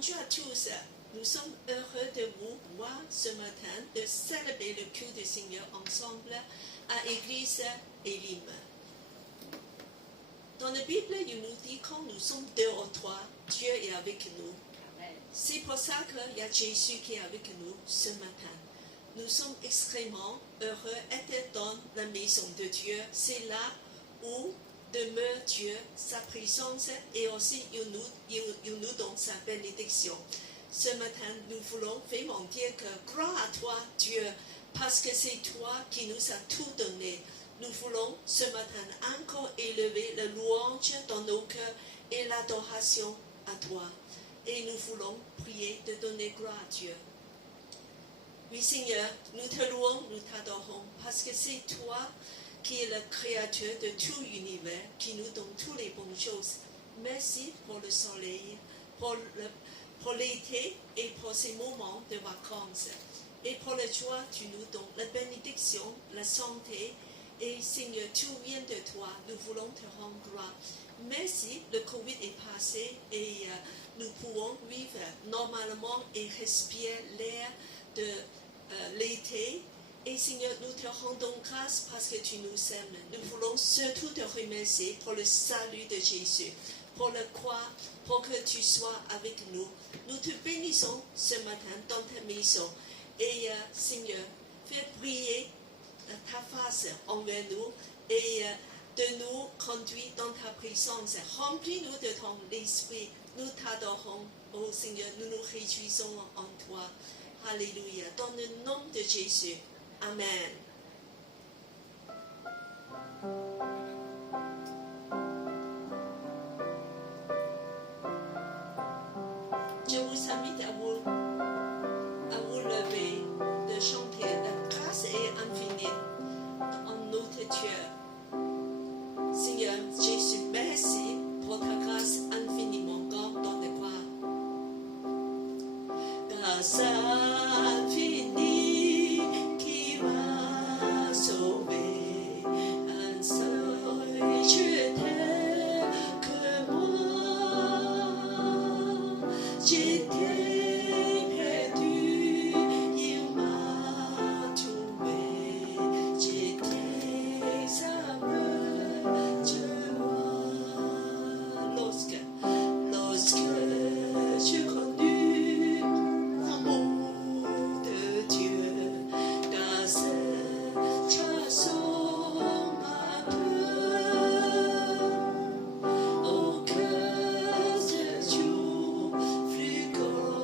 Bonjour à tous, nous sommes heureux de vous voir ce matin, de célébrer le culte du Seigneur ensemble à l'église Elim. Dans la Bible, il nous dit quand nous sommes deux ou trois, Dieu est avec nous. C'est pour ça qu'il y a Jésus qui est avec nous ce matin. Nous sommes extrêmement heureux d'être dans la maison de Dieu. C'est là où demeure Dieu, sa présence, et aussi il nous donne sa bénédiction. Ce matin, nous voulons vraiment dire que gloire à toi, Dieu, parce que c'est toi qui nous as tout donné. Nous voulons ce matin encore élever la louange dans nos cœurs et l'adoration à toi. Et nous voulons prier de donner gloire à Dieu. Oui, Seigneur, nous te louons, nous t'adorons, parce que c'est toi qui est le créateur de tout l'univers, qui nous donne toutes les bonnes choses. Merci pour le soleil, pour l'été et pour ces moments de vacances. Et pour la joie, tu nous donnes la bénédiction, la santé. Et Seigneur, tout vient de toi. Nous voulons te rendre gloire. Merci, le Covid est passé et nous pouvons vivre normalement et respirer l'air de l'été. Et Seigneur, nous te rendons grâce parce que tu nous aimes. Nous voulons surtout te remercier pour le salut de Jésus, pour le croix, pour que tu sois avec nous. Nous te bénissons ce matin dans ta maison. Et Seigneur, fais briller ta face envers nous et de nous conduire dans ta présence. Remplis-nous de ton esprit. Nous t'adorons, oh Seigneur, nous nous réjouissons en toi. Alléluia. Dans le nom de Jésus. Amen. Je vous invite à vous lever, de chanter. La grâce est infinie en notre Dieu. Seigneur Jésus, merci pour ta grâce infiniment grande dans le croix. Grâce infinie qui m'a sauvé, un seul Dieu tel que moi. J'étais perdu, il m'a trouvé. J'étais aveugle, je vois. Lorsque je connus l'amour de Dieu, grâce chassant ma peur, au cœur de Dieu, plus grand.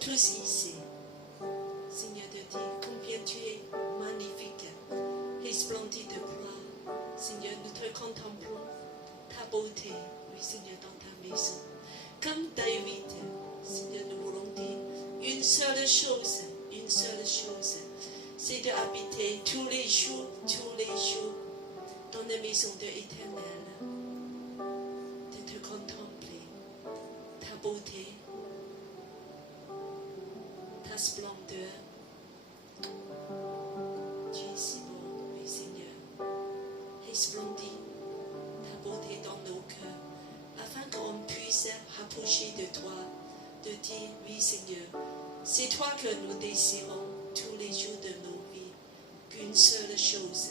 tous ici. Seigneur, de dire combien tu es magnifique et splendide de gloire. Seigneur, nous te contemplons ta beauté, oui Seigneur, dans ta maison. Comme David, Seigneur, nous voulons dire une seule chose, c'est d'habiter tous les jours, dans la maison de l'Éternel, de te contempler, ta beauté, ta splendeur. Tu es si beau, oui Seigneur, et splendide, ta beauté dans nos cœurs, afin qu'on puisse rapprocher de toi, de dire, oui Seigneur, c'est toi que nous désirons tous les jours de nos vies, qu'une seule chose,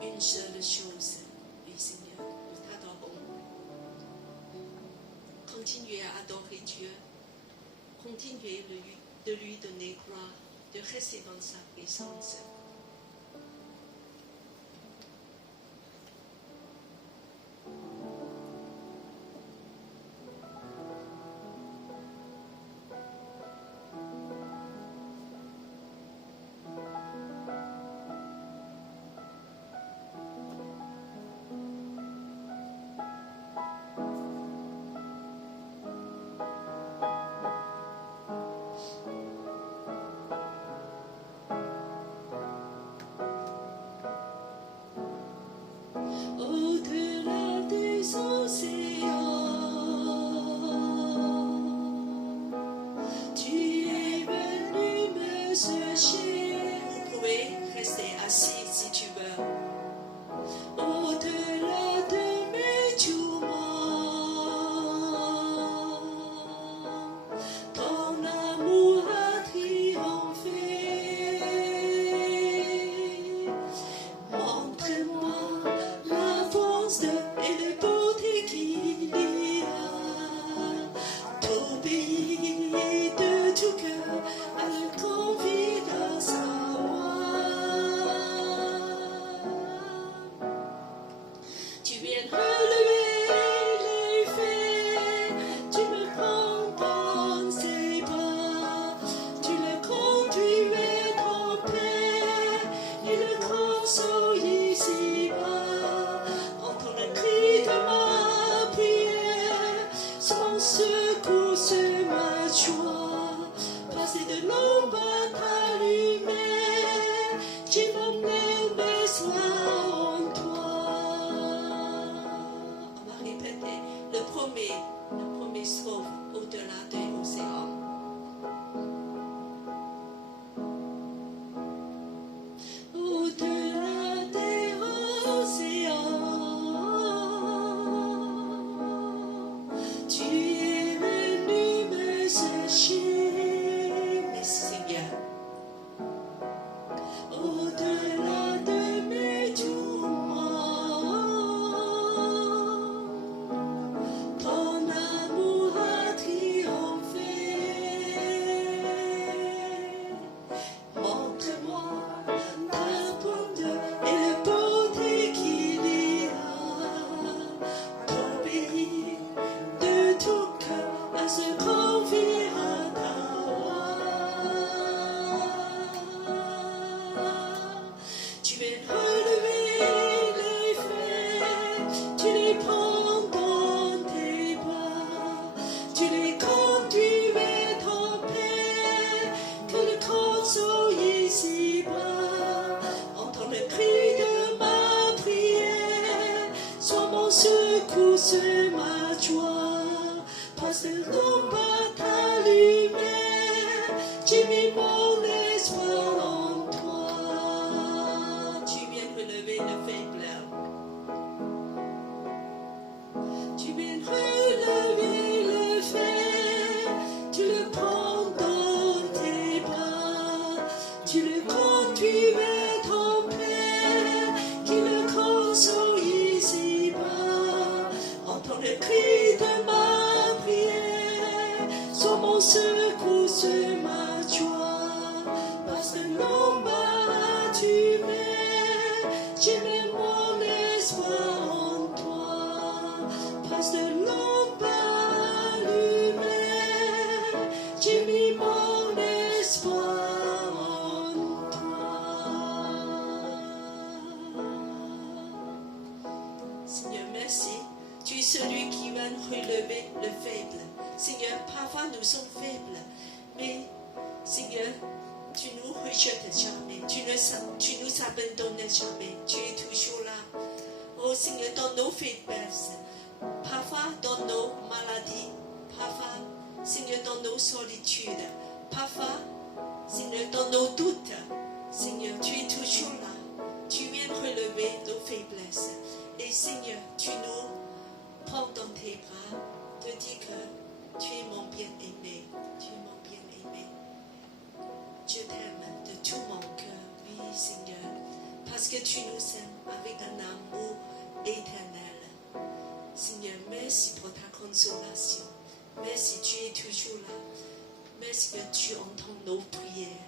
oui Seigneur, nous t'adorons. Continuez à adorer Dieu, continuez de lui donner gloire, de rester dans sa présence. Au-delà des océans, tu es venu me chercher. Vous pouvez rester assis si tu veux. Au-delà de mes tourments, ton amour a triomphé. Montre-moi la force et la beauté qu'il y a. T'obéir de tout cœur à la confiance à moi. Tu viens relever les faits, tu me prends dans ses bras, tu le conduis vers ton Père et le consoles ici-bas. Entends le cri de ma prière, son secours, c'est ma joie. Passer de l'ombre à ta lumière, j'ai mon espoir en toi. On va répéter le premier strophe au-delà des océans. Au-delà des océans, tu es venu me chercher. Merci Seigneur. Au-delà de mes tourments, ton amour a triomphé. Montre-moi ta bonté et la beauté qu'il y a. T'obéir de tout cœur à ce qu'on vit à ta voix. Tu viens relever les faits, tu les prends dans tes bras, tu les conduis vers ton Père, que le console ici-bas. Entends le cri de ma prière, sois mon secours, c'est ma joie. Passe de l'ombre à ta lumière, j'ai mis mon espoir en toi. Tu viens relever le faible. Tu viens relever le fait, tu le prends dans tes bras, tu le conduis vers ton Père, qui le console ici-bas. Entends le cri de ma prière, sois mon secours, c'est ma joie. Parce que l'ombre tu mets, j'ai mis mon espoir en toi. Parce que l'ombre allumée, j'ai mis mon celui qui va relever le faible. Seigneur, parfois nous sommes faibles, mais Seigneur, tu nous rejettes jamais, tu nous abandonnes jamais, tu es toujours là. Oh Seigneur, dans nos faiblesses, parfois dans nos maladies, parfois, Seigneur, dans nos solitudes, parfois, Seigneur, dans nos doutes, Seigneur, tu es toujours là. Tu viens relever nos faiblesses. Et Seigneur, tu nous prends dans tes bras, te dis que tu es mon bien-aimé, tu es mon bien-aimé. Je t'aime de tout mon cœur, oui Seigneur, parce que tu nous aimes avec un amour éternel. Seigneur, merci pour ta consolation. Merci, tu es toujours là. Merci que tu entends nos prières.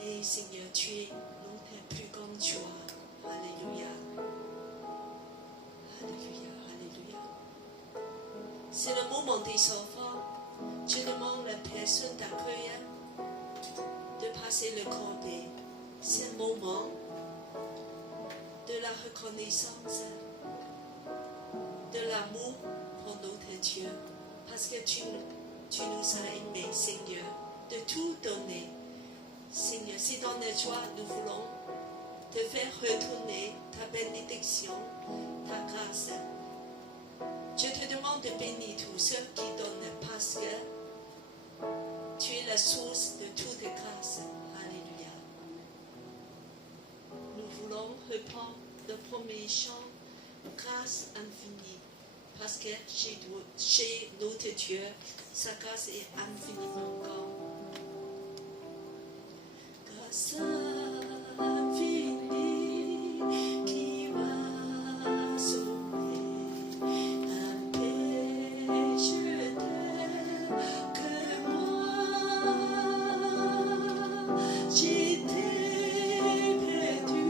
Et Seigneur, tu es notre plus grande joie. Alléluia. Alléluia, alléluia. C'est le moment des enfants. Je demande à la personne d'accueil de passer le cordé. C'est un moment de la reconnaissance, de l'amour pour notre Dieu. Parce que tu nous as aimés, Seigneur, de tout donner. Seigneur, c'est dans la joie nous voulons te faire retourner ta bénédiction, ta grâce. Je te demande de bénir tous ceux qui donnent parce que tu es la source de toute grâce. Alléluia. Nous voulons reprendre le premier chant, grâce infinie. Parce que chez notre Dieu, sa grâce est infiniment grande. Grâce infinie qui va sauver un péché tel que moi. J'étais perdu,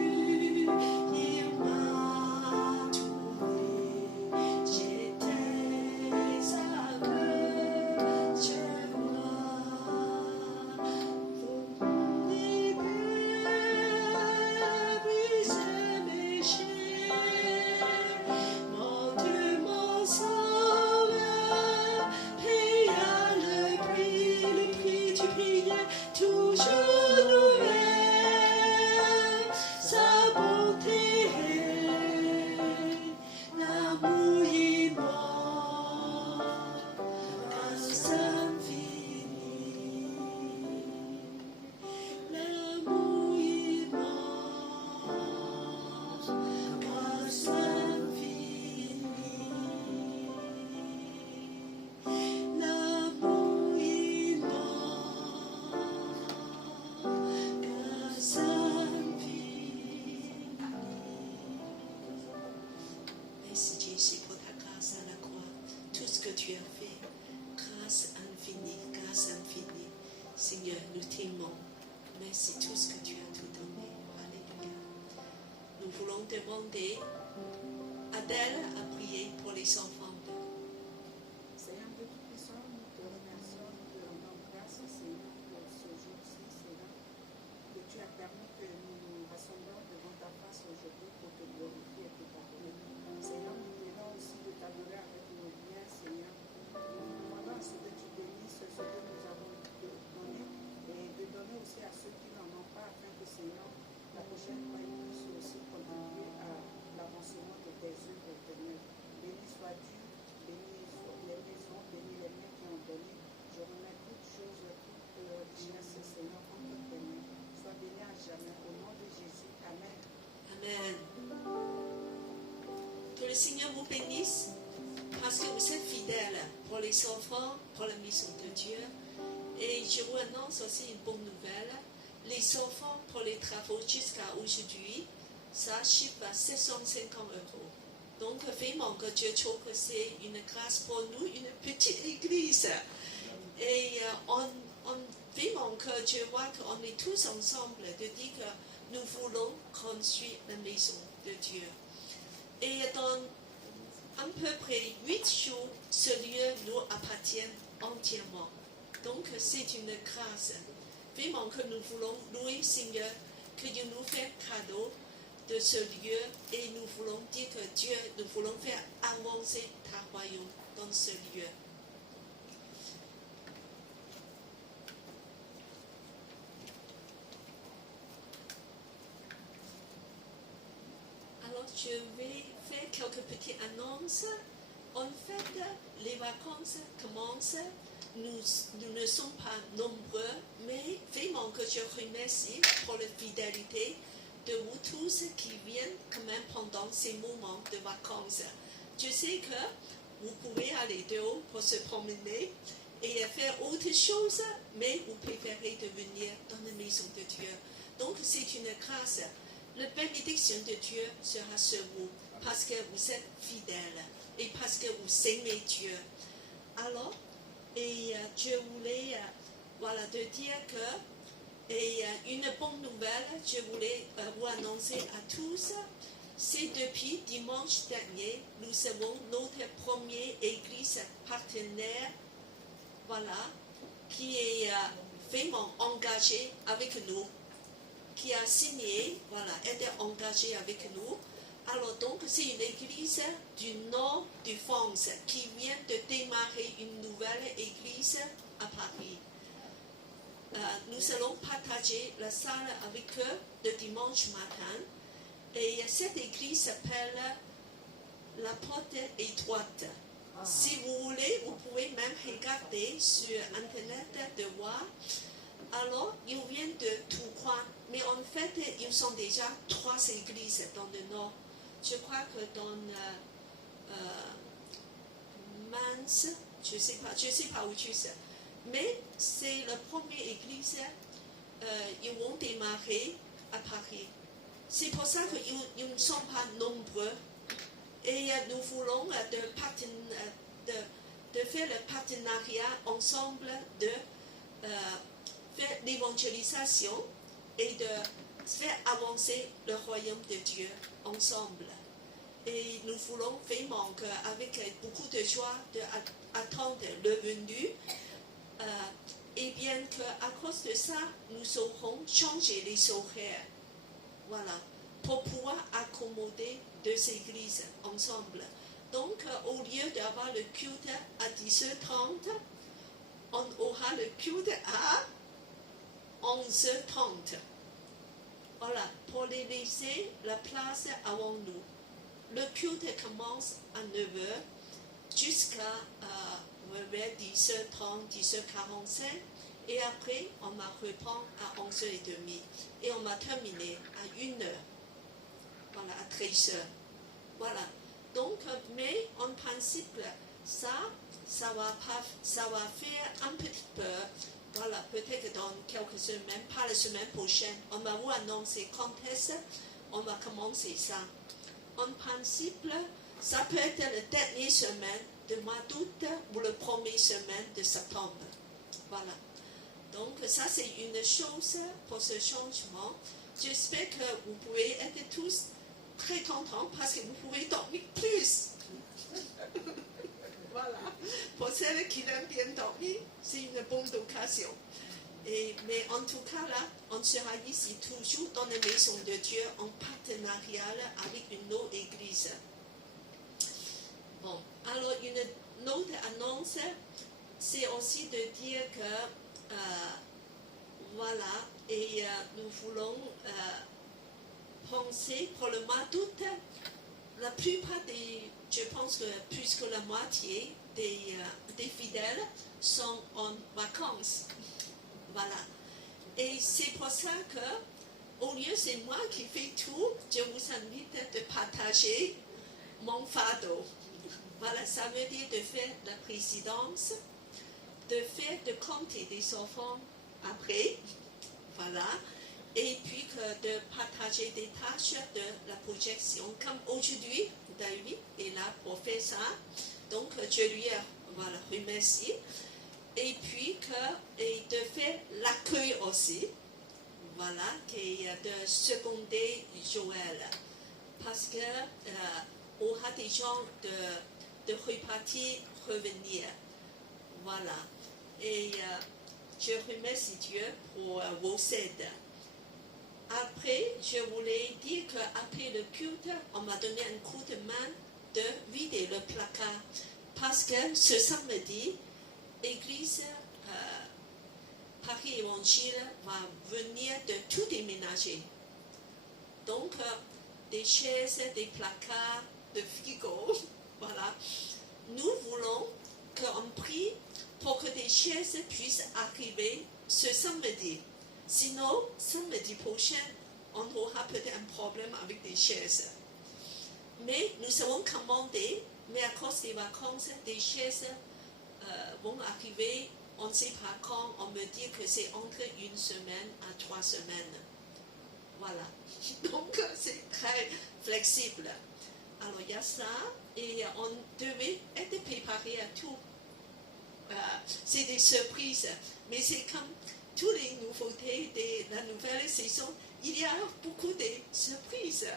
il m'a trouvé. Seigneur, nous t'aimons. Merci tout ce que tu as tout donné. Alléluia. Nous voulons demander à Adèle à prier pour les enfants. Seigneur, de toute puissance, nous te remercions, nous te rendons grâce, Seigneur, pour ce jour-ci, Seigneur, que tu as permis que nous nous rassemblions devant ta face aujourd'hui pour te glorifier et te parler. Seigneur, nous venons aussi de t'adorer avec nos biens, Seigneur. Nous demandons à ce que tu bénisses ce que nous avons donné et de donner aussi à ceux qui n'en ont pas, afin que, Seigneur, la prochaine fois, ils puissent aussi contribuer à l'avancement de tes œuvres éternelles. Béni sois-tu, bénis les maisons, bénis les mains qui ont donné. Je remets toutes choses, toutes richesses, Seigneur, entre tes mains. Sois béni à jamais. Au nom de Jésus. Amen. Amen. Que le Seigneur vous bénisse parce que vous êtes fidèles pour les enfants, pour la maison de Dieu. Et je vous annonce aussi une bonne nouvelle. Les enfants pour les travaux jusqu'à aujourd'hui, ça chiffre à 750 €. Donc vraiment que Dieu trouve que c'est une grâce pour nous, une petite église. Et vraiment que Dieu voit qu'on est tous ensemble, de dire que nous voulons construire la maison de Dieu. Et dans à peu près 8 jours, ce lieu nous appartient entièrement. Donc c'est une grâce. Vraiment que nous voulons louer Seigneur, que Dieu nous fait cadeau de ce lieu et nous voulons dire que Dieu, nous voulons faire avancer ta royaume dans ce lieu. Alors, je vais faire quelques petites annonces. En fait, les vacances commencent. Nous ne sommes pas nombreux, mais vraiment que je remercie pour la fidélité de vous tous qui viennent quand même pendant ces moments de vacances. Je sais que vous pouvez aller dehors pour se promener et faire autre chose, mais vous préférez de venir dans la maison de Dieu. Donc c'est une grâce. La bénédiction de Dieu sera sur vous parce que vous êtes fidèles et parce que vous aimez Dieu. Alors, je voulais te dire que, une bonne nouvelle, je voulais vous annoncer à tous, c'est depuis dimanche dernier, nous avons notre première église partenaire, qui est vraiment engagée avec nous, qui a signé, était engagée avec nous. Alors donc, c'est une église du nord de France qui vient de démarrer une nouvelle église à Paris. Nous allons partager la salle avec eux le dimanche matin. Et cette église s'appelle La Porte Étroite. Si vous voulez, vous pouvez même regarder sur Internet de voir. Alors, ils viennent de tout coin. Mais en fait, ils sont déjà 3 églises dans le nord. Je crois que dans Mans, je sais pas où tu sais. Mais c'est la première église, ils vont démarrer à Paris. C'est pour ça qu'ils ne sont pas nombreux. Et nous voulons de faire le partenariat ensemble, de faire l'évangélisation et de faire avancer le royaume de Dieu ensemble. Et nous voulons vraiment qu'avec beaucoup de joie d'attendre le venu, et bien qu'à cause de ça, nous aurons changé les horaires, pour pouvoir accommoder 2 églises ensemble. Donc, au lieu d'avoir le culte à 10h30, on aura le culte à 11h30. Pour les laisser la place avant nous. Le culte commence à 9h jusqu'à 10h30, 10h45 et après on va reprendre à 11h30 et on va terminer à 1h, à 13h. Donc, mais en principe, ça va faire un petit peu. Peut-être dans quelques semaines, pas la semaine prochaine, on va vous annoncer quand est-ce on va commencer ça. En principe, ça peut être la dernière semaine de mois d'août ou la première semaine de septembre. Donc, ça, c'est une chose pour ce changement. J'espère que vous pouvez être tous très contents parce que vous pouvez dormir plus. Pour celles qui aiment bien dormir, c'est une bonne occasion. Mais en tout cas, là, on sera ici toujours dans la maison de Dieu en partenariat avec une autre église. Bon, alors une autre annonce, c'est aussi de dire que, nous voulons penser pour le mois d'août, la plupart je pense que plus que la moitié des fidèles sont en vacances. Et c'est pour ça que, au lieu c'est moi qui fais tout, je vous invite de partager mon fardeau. Ça veut dire de faire la présidence, de faire de compter des enfants après, et puis de partager des tâches de la projection. Comme aujourd'hui, David est là pour faire ça, donc je lui remercie. Et puis de faire l'accueil aussi, qui est de seconder Joël. Parce que aura des gens de repartir, revenir. Et je remercie Dieu pour vos aides. Après, je voulais dire qu'après le culte, on m'a donné un coup de main de vider le placard. Parce que ce samedi, l'église Paris Évangile va venir de tout déménager. Donc, des chaises, des placards, de frigo, voilà. Nous voulons qu'on prie pour que des chaises puissent arriver ce samedi. Sinon, samedi prochain, on aura peut-être un problème avec des chaises. Mais nous avons commandé, mais à cause des vacances, des chaises vont arriver, on ne sait pas quand, on me dit que c'est entre 1 semaine à 3 semaines. Voilà. Donc, c'est très flexible. Alors, il y a ça, et on devait être préparé à tout. C'est des surprises, mais c'est comme toutes les nouveautés de la nouvelle saison, il y a beaucoup de surprises.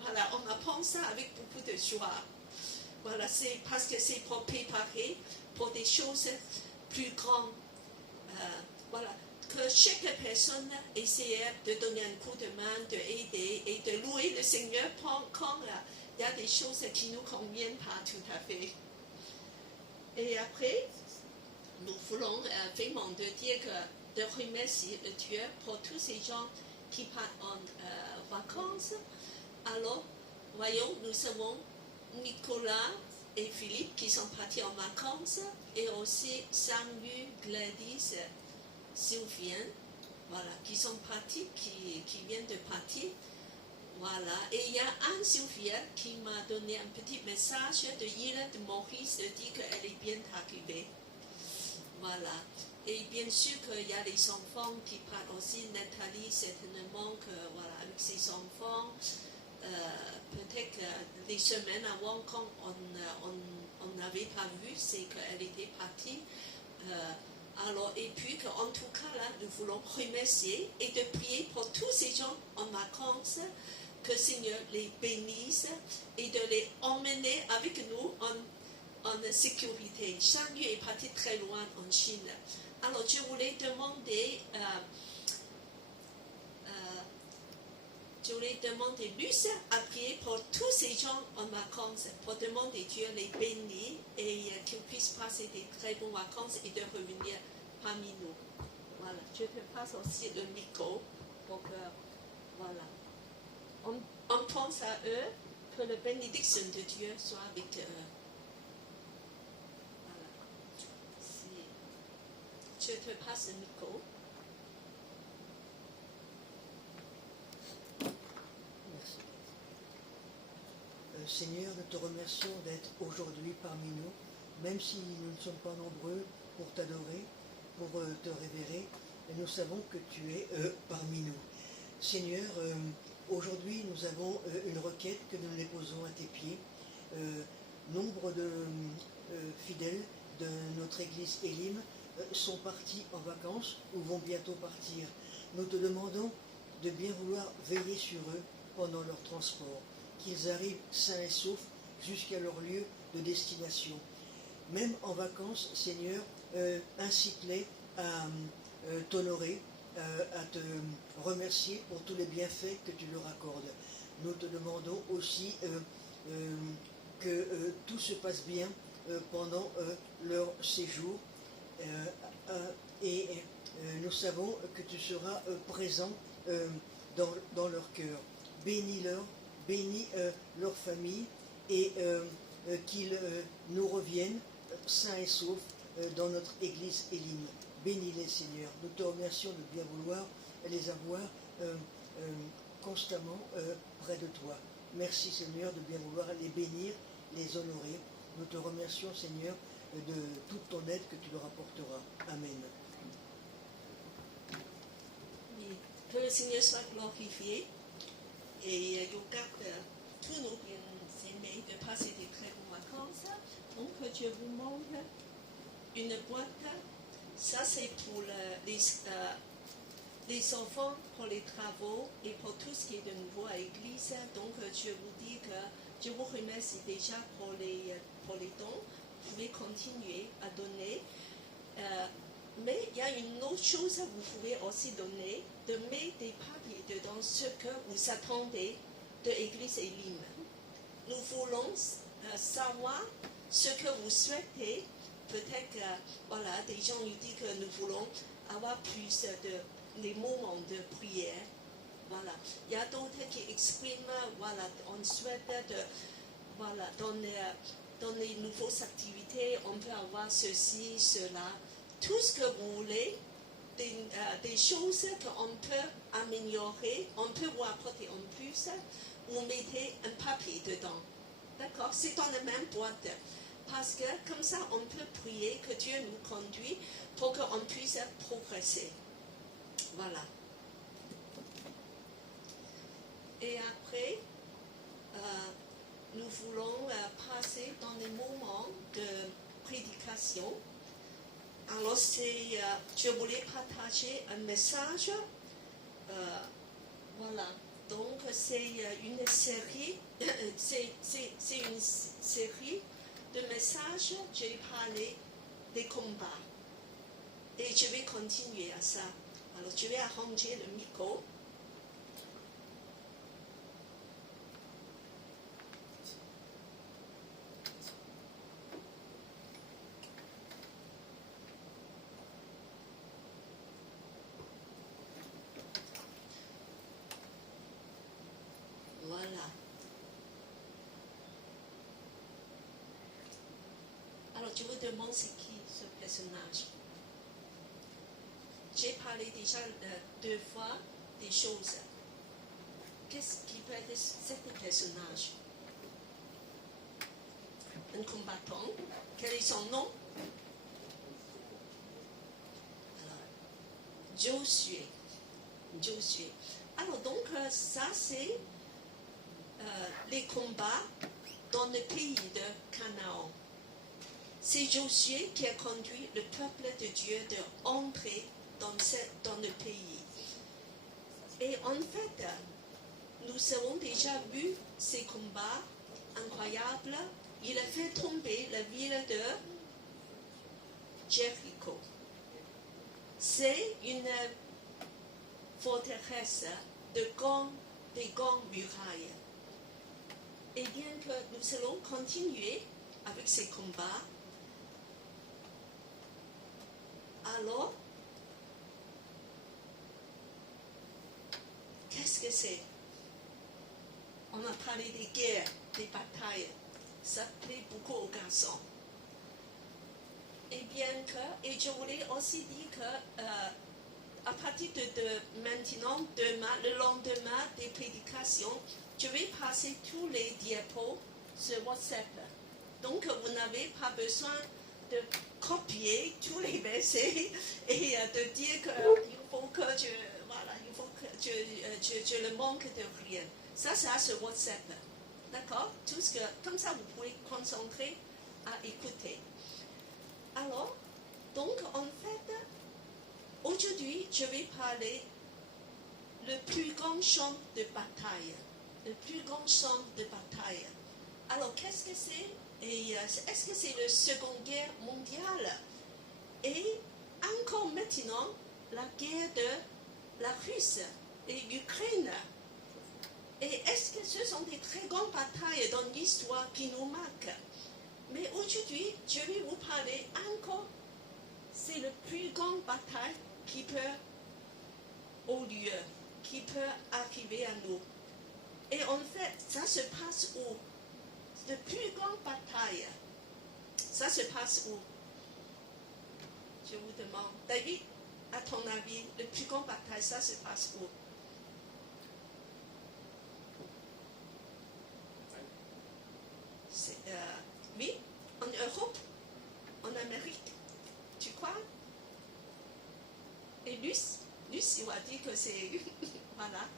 Voilà, on apprend ça avec beaucoup de joie. Voilà, c'est parce que c'est pour préparer pour des choses plus grandes. Voilà, que chaque personne essaie de donner un coup de main, d'aider et de louer le Seigneur quand il y a des choses qui ne nous conviennent pas tout à fait. Et après, nous voulons vraiment dire de remercier le Dieu pour tous ces gens qui partent en vacances. Alors, voyons, nous avons Nicolas et Philippe qui sont partis en vacances, et aussi Samuel, Gladys, Sylvienne, voilà, qui sont partis, qui viennent de partir. Voilà, et il y a Anne-Sylvia qui m'a donné un petit message de l'île de Maurice, de dire qu'elle est bien arrivée. Voilà, et bien sûr qu'il y a les enfants qui partent aussi. Nathalie, certainement, que, voilà, avec ses enfants, peut-être que les semaines avant, quand on n'avait pas vu, c'est qu'elle était partie. Alors, et puis qu'en tout cas, là, nous voulons remercier et de prier pour tous ces gens en vacances, que le Seigneur les bénisse et de les emmener avec nous en sécurité. Shang-Yu est parti très loin en Chine. Alors, je voulais demander Luce à prier pour tous ces gens en vacances, pour demander Dieu les bénisse et qu'ils puissent passer des très bonnes vacances et de revenir parmi nous. Voilà, je te passe aussi le micro pour que, voilà, on pense à eux, que la bénédiction de Dieu soit avec eux. Voilà. Je te passe le micro. Seigneur, nous te remercions d'être aujourd'hui parmi nous, même si nous ne sommes pas nombreux pour t'adorer, pour te révérer, et nous savons que tu es parmi nous. Seigneur, aujourd'hui nous avons une requête que nous déposons à tes pieds. Nombre de fidèles de notre église Elim sont partis en vacances ou vont bientôt partir. Nous te demandons de bien vouloir veiller sur eux pendant leur transport, qu'ils arrivent sains et saufs jusqu'à leur lieu de destination. Même en vacances, Seigneur, incite-les à t'honorer, à te remercier pour tous les bienfaits que tu leur accordes. Nous te demandons aussi que tout se passe bien pendant leur séjour et nous savons que tu seras présent dans leur cœur. Bénis-leur, bénis leur famille et qu'ils nous reviennent sains et saufs dans notre église Elim. Bénis-les, Seigneur. Nous te remercions de bien vouloir les avoir constamment près de toi. Merci, Seigneur, de bien vouloir les bénir, les honorer. Nous te remercions, Seigneur, de toute ton aide que tu leur apporteras. Amen. Que le Seigneur soit glorifié et nous garde tous nos bien-aimés de passer des très bonnes vacances. Donc, je vous montre une boîte. Ça, c'est pour les enfants, pour les travaux et pour tout ce qui est de nouveau à l'église. Donc, je vous dis que je vous remercie déjà pour les dons. Je vais continuer à donner. Mais il y a une autre chose que vous pouvez aussi donner, de mettre des papiers dedans ce que vous attendez de l'Église Elim. Nous voulons savoir ce que vous souhaitez. Peut-être que voilà, des gens nous disent que nous voulons avoir plus des moments de prière. Voilà. Il y a d'autres qui expriment, voilà, on souhaite voilà, dans les nouvelles activités, on peut avoir ceci, cela. Tout ce que vous voulez, des choses qu'on peut améliorer, on peut vous apporter en plus, vous mettez un papier dedans. D'accord? C'est dans la même boîte. Parce que comme ça, on peut prier que Dieu nous conduise pour qu'on puisse progresser. Voilà. Et après, nous voulons passer dans les moments de prédication. Alors, je voulais partager un message. Voilà. Donc, c'est une série. C'est une série de messages. J'ai parlé des combats. Et je vais continuer à ça. Alors, je vais arranger le micro. Voilà. Alors, je vous demande c'est qui ce personnage. J'ai parlé déjà 2 fois des choses. Qu'est-ce qui peut être ce personnage? Un combattant. Quel est son nom? Alors, Josué. Alors, donc, ça, c'est les combats dans le pays de Canaan. C'est Josué qui a conduit le peuple de Dieu d'entrer dans le pays. Et en fait, nous avons déjà vu ces combats incroyables. Il a fait tomber la ville de Jéricho. C'est une forteresse des grandes murailles. Et bien que nous allons continuer avec ces combats, alors, qu'est-ce que c'est? On a parlé des guerres, des batailles. Ça plaît beaucoup aux garçons. Et bien que, et je voulais aussi dire que à partir de maintenant, demain, le lendemain des prédications, je vais passer tous les diapos sur WhatsApp. Donc, vous n'avez pas besoin de copier tous les versets et de dire qu'il faut que je le manque de rien. Ça sur WhatsApp. D'accord? Tout ce que, comme ça, vous pouvez concentrer à écouter. Alors, donc, en fait, aujourd'hui, je vais parler le plus grand champ de bataille. Le plus grand champ de bataille. Alors, qu'est-ce que c'est? Et est-ce que c'est la Seconde Guerre mondiale? Et encore maintenant, la guerre de la Russie et l'Ukraine. Et est-ce que ce sont des très grandes batailles dans l'histoire qui nous marquent? Mais aujourd'hui, je vais vous parler encore. C'est la plus grande bataille qui peut avoir lieu, qui peut arriver à nous. Et en fait, ça se passe où? La plus grande bataille, ça se passe où? Je vous demande. David, à ton avis, la plus grande bataille, ça se passe où? Oui, en Europe, en Amérique, tu crois? Et Luce, il va dire que c'est... voilà.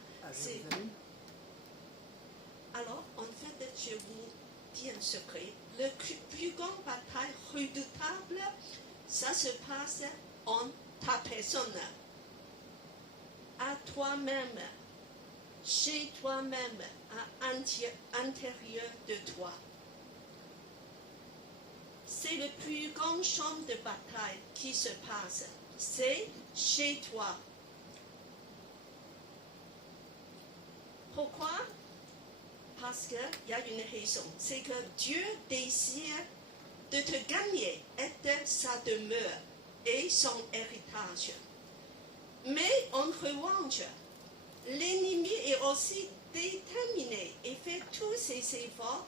Alors, en fait, je vous dis un secret. La plus grande bataille redoutable, ça se passe en ta personne. À toi-même, chez toi-même, à l'intérieur de toi. C'est le plus grand champ de bataille qui se passe. c'est chez toi. Pourquoi? Parce qu'il y a une raison. C'est que Dieu désire de te gagner, être sa demeure et son héritage. Mais en revanche, l'ennemi est aussi déterminé et fait tous ses efforts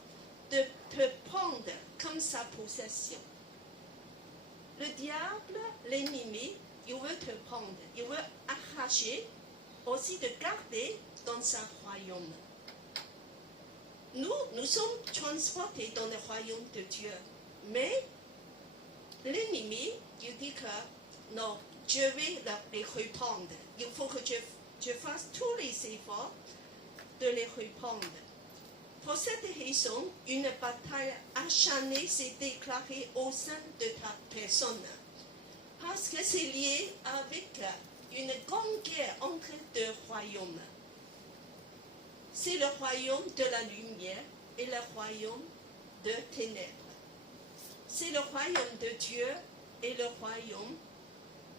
de te prendre comme sa possession. Le diable, l'ennemi, il veut te prendre, il veut arracher, aussi de garder dans son royaume. Nous sommes transportés dans le royaume de Dieu. Mais l'ennemi, il dit que non, je vais les reprendre. Il faut que je fasse tous les efforts de les reprendre. Pour cette raison, une bataille acharnée s'est déclarée au sein de ta personne. Parce que c'est lié avec une grande guerre entre deux royaumes. C'est le royaume de la lumière et le royaume de ténèbres. C'est le royaume de Dieu et le royaume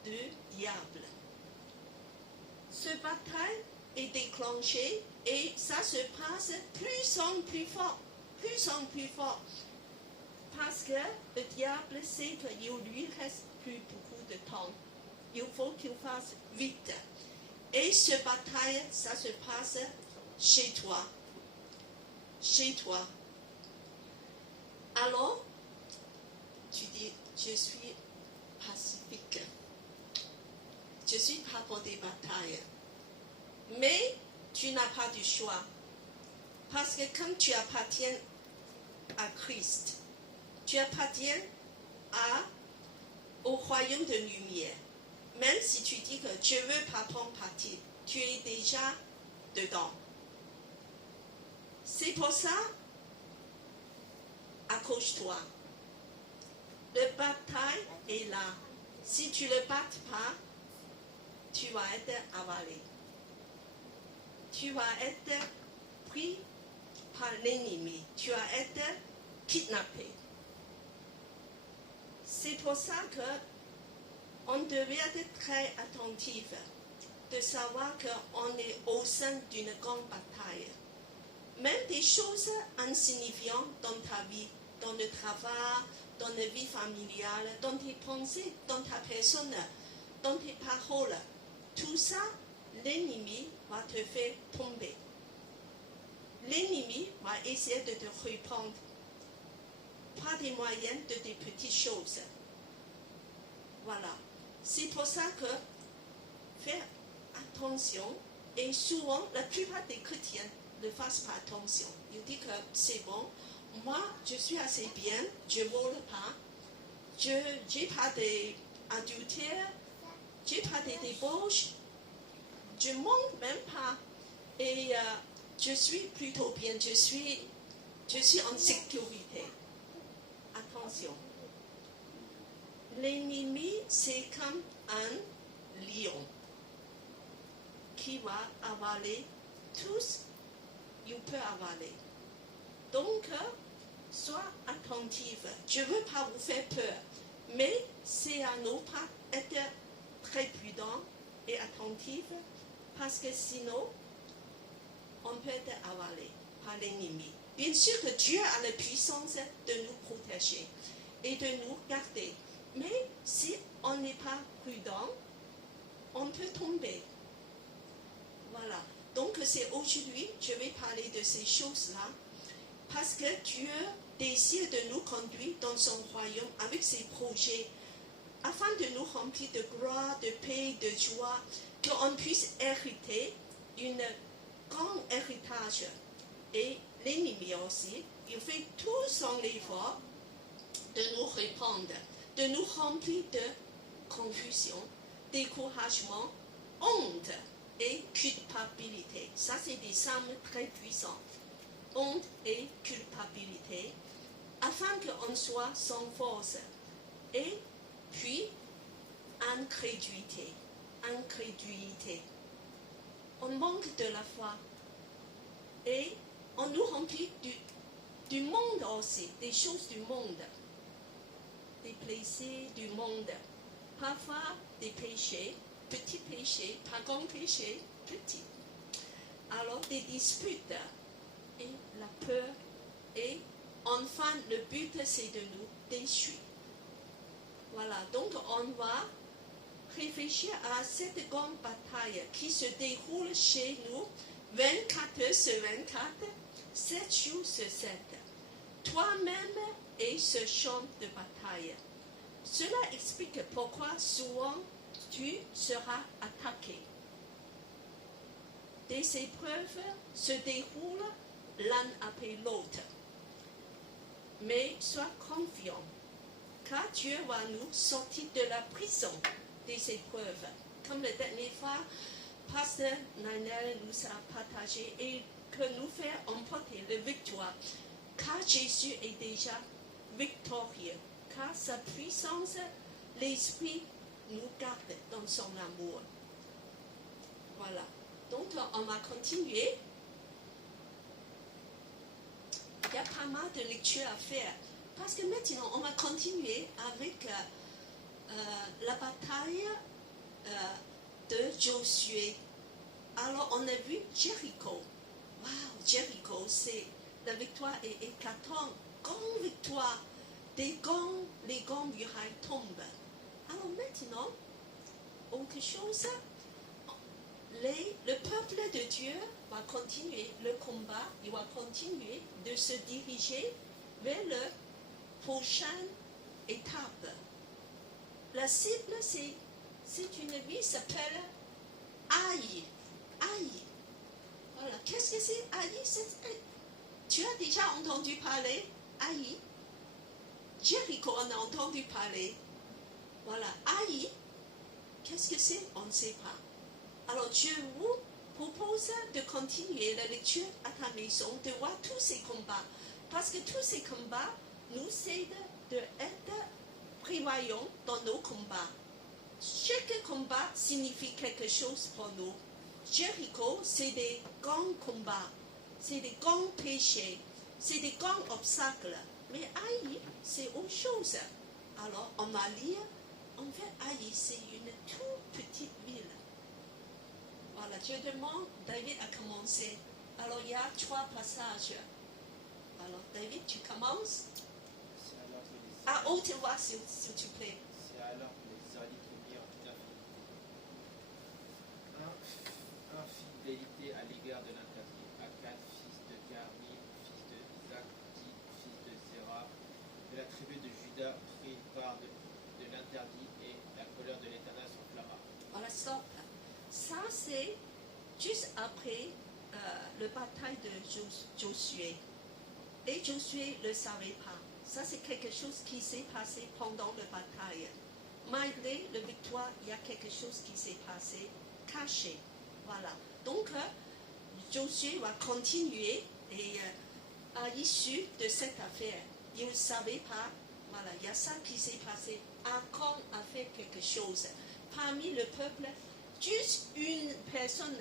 du diable. Cette bataille est déclenchée et ça se passe plus en plus fort, parce que le diable sait qu'il lui reste plus beaucoup de temps. Il faut qu'il fasse vite. Et cette bataille, ça se passe chez toi. Chez toi. Alors, tu dis, je suis pacifique. Je suis pas pour des batailles. Mais tu n'as pas du choix. Parce que comme tu appartiens à Christ, tu appartiens au royaume de lumière. Même si tu dis que tu ne veux pas prendre parti, tu es déjà dedans. C'est pour ça, accroche-toi. La bataille est là. Si tu ne le battes pas, tu vas être avalé. Tu vas être pris par l'ennemi. Tu vas être kidnappé. C'est pour ça qu'on devait être très attentif de savoir qu'on est au sein d'une grande bataille. Même des choses insignifiantes dans ta vie, dans le travail, dans la vie familiale, dans tes pensées, dans ta personne, dans tes paroles, tout ça, l'ennemi va te faire tomber. L'ennemi va essayer de te reprendre par des moyens de des petites choses. Voilà. C'est pour ça que faire attention, et souvent, la plupart des chrétiens ne fassent pas attention. Ils disent que c'est bon, moi, je suis assez bien, je ne vole pas, je n'ai pas d'adultère, je n'ai pas de débauche, je ne manque même pas, et je suis plutôt bien, je suis en sécurité. Attention. L'ennemi, c'est comme un lion qui va avaler tous, il peut avaler. Donc, sois attentif. Je ne veux pas vous faire peur, mais c'est à nous pas être très prudents et attentifs, parce que sinon, on peut être avalé par l'ennemi. Bien sûr que Dieu a la puissance de nous protéger et de nous garder. Mais si on n'est pas prudent, on peut tomber. Voilà. Donc c'est aujourd'hui, je vais parler de ces choses-là, parce que Dieu désire de nous conduire dans son royaume avec ses projets, afin de nous remplir de gloire, de paix, de joie, qu'on puisse hériter un grand héritage. Et l'ennemi aussi, il fait tout son effort de nous répandre, de nous remplir de confusion, découragement, honte et culpabilité. Ça, c'est des armes très puissantes. Honte et culpabilité, afin qu'on soit sans force. Et puis, incrédulité. On manque de la foi. Et on nous remplit du monde aussi, des choses du monde, des plaisirs du monde. parfois des péchés, petits péchés, pas grands péchés, petits. Alors des disputes et la peur et enfin le but c'est de nous détruire. Voilà, donc on va réfléchir à cette grande bataille qui se déroule chez nous 24 heures sur 24, 7 jours sur 7. Toi-même et ce champ de bataille. Cela explique pourquoi souvent tu seras attaqué. Des épreuves se déroulent l'un après l'autre. Mais sois confiant, car Dieu va nous sortir de la prison des épreuves. Comme la dernière fois, Pasteur Nanel nous a partagé et que nous fait emporter la victoire. Car Jésus est déjà victorieux. Car sa puissance, l'Esprit nous garde dans son amour. Voilà. Donc on va continuer. Il y a pas mal de lectures à faire. Parce que maintenant, on va continuer avec la bataille de Josué. Alors, on a vu Jéricho. Waouh, Jéricho, c'est la victoire est éclatante. Grande victoire. Les grandes murailles tombent. Alors maintenant, autre chose, le peuple de Dieu va continuer le combat, il va continuer de se diriger vers la prochaine étape. La cible, c'est une ville qui s'appelle Haï. Haï. Voilà. Qu'est-ce que c'est Haï? Tu as déjà entendu parler Haï? Jéricho, on a entendu parler. Voilà. Haï. Qu'est-ce que c'est? On ne sait pas. Alors, je vous propose de continuer la lecture à ta maison, de voir tous ces combats. Parce que tous ces combats nous aident d'être prévoyants dans nos combats. Chaque combat signifie quelque chose pour nous. Jéricho, c'est des grands combats, c'est des grands péchés, c'est des grands obstacles. Mais Haï, c'est autre chose. Alors, on va lire, en fait, Haï, c'est une toute petite ville. Voilà, je demande David à commencer. Alors, il y a 3 passages. Alors, David, tu commences. À haute voix, s'il te plaît. C'est alors que les Israélites mirent infidélité à l'égard de l'interdit. Akan, fils de Carmi, fils de Isaac, fils de Zéra, de la tribu de Juda, prit part de l'interdit et la colère de l'Éternel s'enflamma. Voilà, stop. Ça, c'est juste après la bataille de Josué. Et Josué ne le savait pas. Ça, c'est quelque chose qui s'est passé pendant la bataille. Malgré la victoire, il y a quelque chose qui s'est passé caché. Voilà. Donc, Josué va continuer et à l'issue de cette affaire, il ne savait pas. Voilà, il y a ça qui s'est passé. Achan a fait quelque chose. Parmi le peuple, juste une personne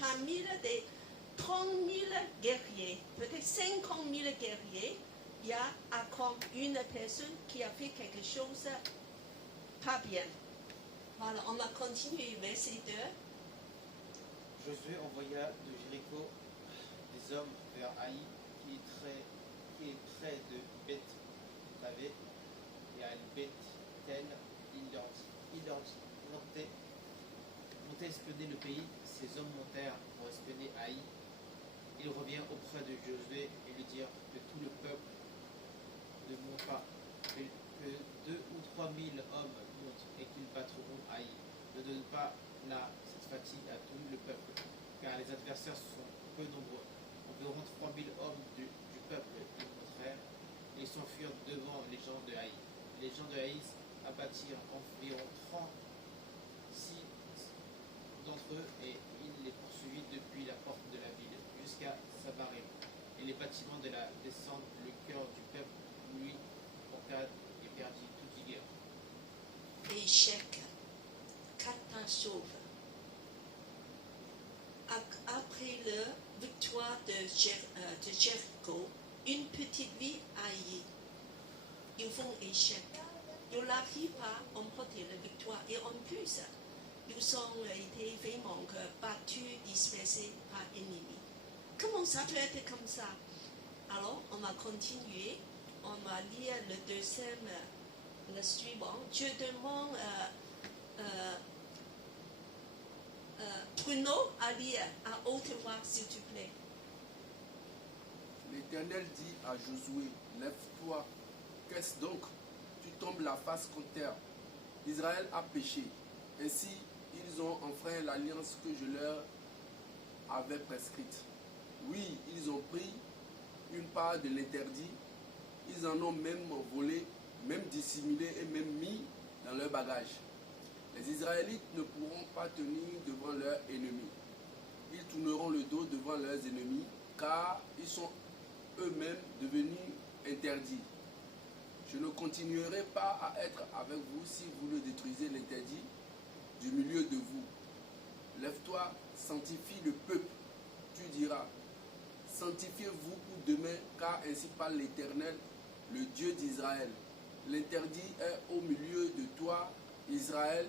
parmi les 30 000 guerriers, peut-être 50 000 guerriers, il y a encore une personne qui a fait quelque chose pas bien. Voilà, on va continuer verset 2. Josué envoya de Jéricho des hommes vers Haï, qui est près de Beth-Tavé, et à Beth-Tel. Il leur dit, montez espionner le pays. Ces hommes montèrent pour espionner Haï. Il revient auprès de Josué et lui dire que tout le peuple ne monte pas, que 2 ou 3 000 hommes montent et qu'ils battront Haï. Ne donne pas là cette fatigue à tout le peuple, car les adversaires sont peu nombreux. Environ 3 000 hommes du peuple y montèrent et s'enfuirent devant les gens de Haï. Les gens de Haï abattirent environ 36 d'entre eux et il les poursuivit depuis la porte de la ville jusqu'à Sabarim. Et les bâtiments de la descente, le cœur du peuple, lui, encadre et perdit toute vigueur. Échec, catastrophe. Après la victoire de Jéricho, une petite ville Haï, ils font échec. ils n'arrivent pas à emporter la victoire. Et en plus, ils ont été vraiment battus, dispersés par l'ennemi. Comment ça peut être comme ça? Alors, on va continuer. On va lire le deuxième, le suivant. Je demande Bruno à lire à haute voix, s'il te plaît. L'Éternel dit à Josué, lève-toi, qu'est-ce donc? Tu tombes la face contre terre. Israël a péché. Ainsi, ils ont enfreint l'alliance que je leur avais prescrite. Oui, ils ont pris une part de l'interdit. Ils en ont même volé, même dissimulé et même mis dans leur bagage. Les Israélites ne pourront pas tenir devant leurs ennemis. Ils tourneront le dos devant leurs ennemis, car ils sont eux-mêmes devenus interdits. Je ne continuerai pas à être avec vous si vous ne détruisez l'interdit du milieu de vous. Lève-toi, sanctifie le peuple. Tu diras, sanctifiez-vous pour demain, car ainsi parle l'Éternel, le Dieu d'Israël. L'interdit est au milieu de toi, Israël.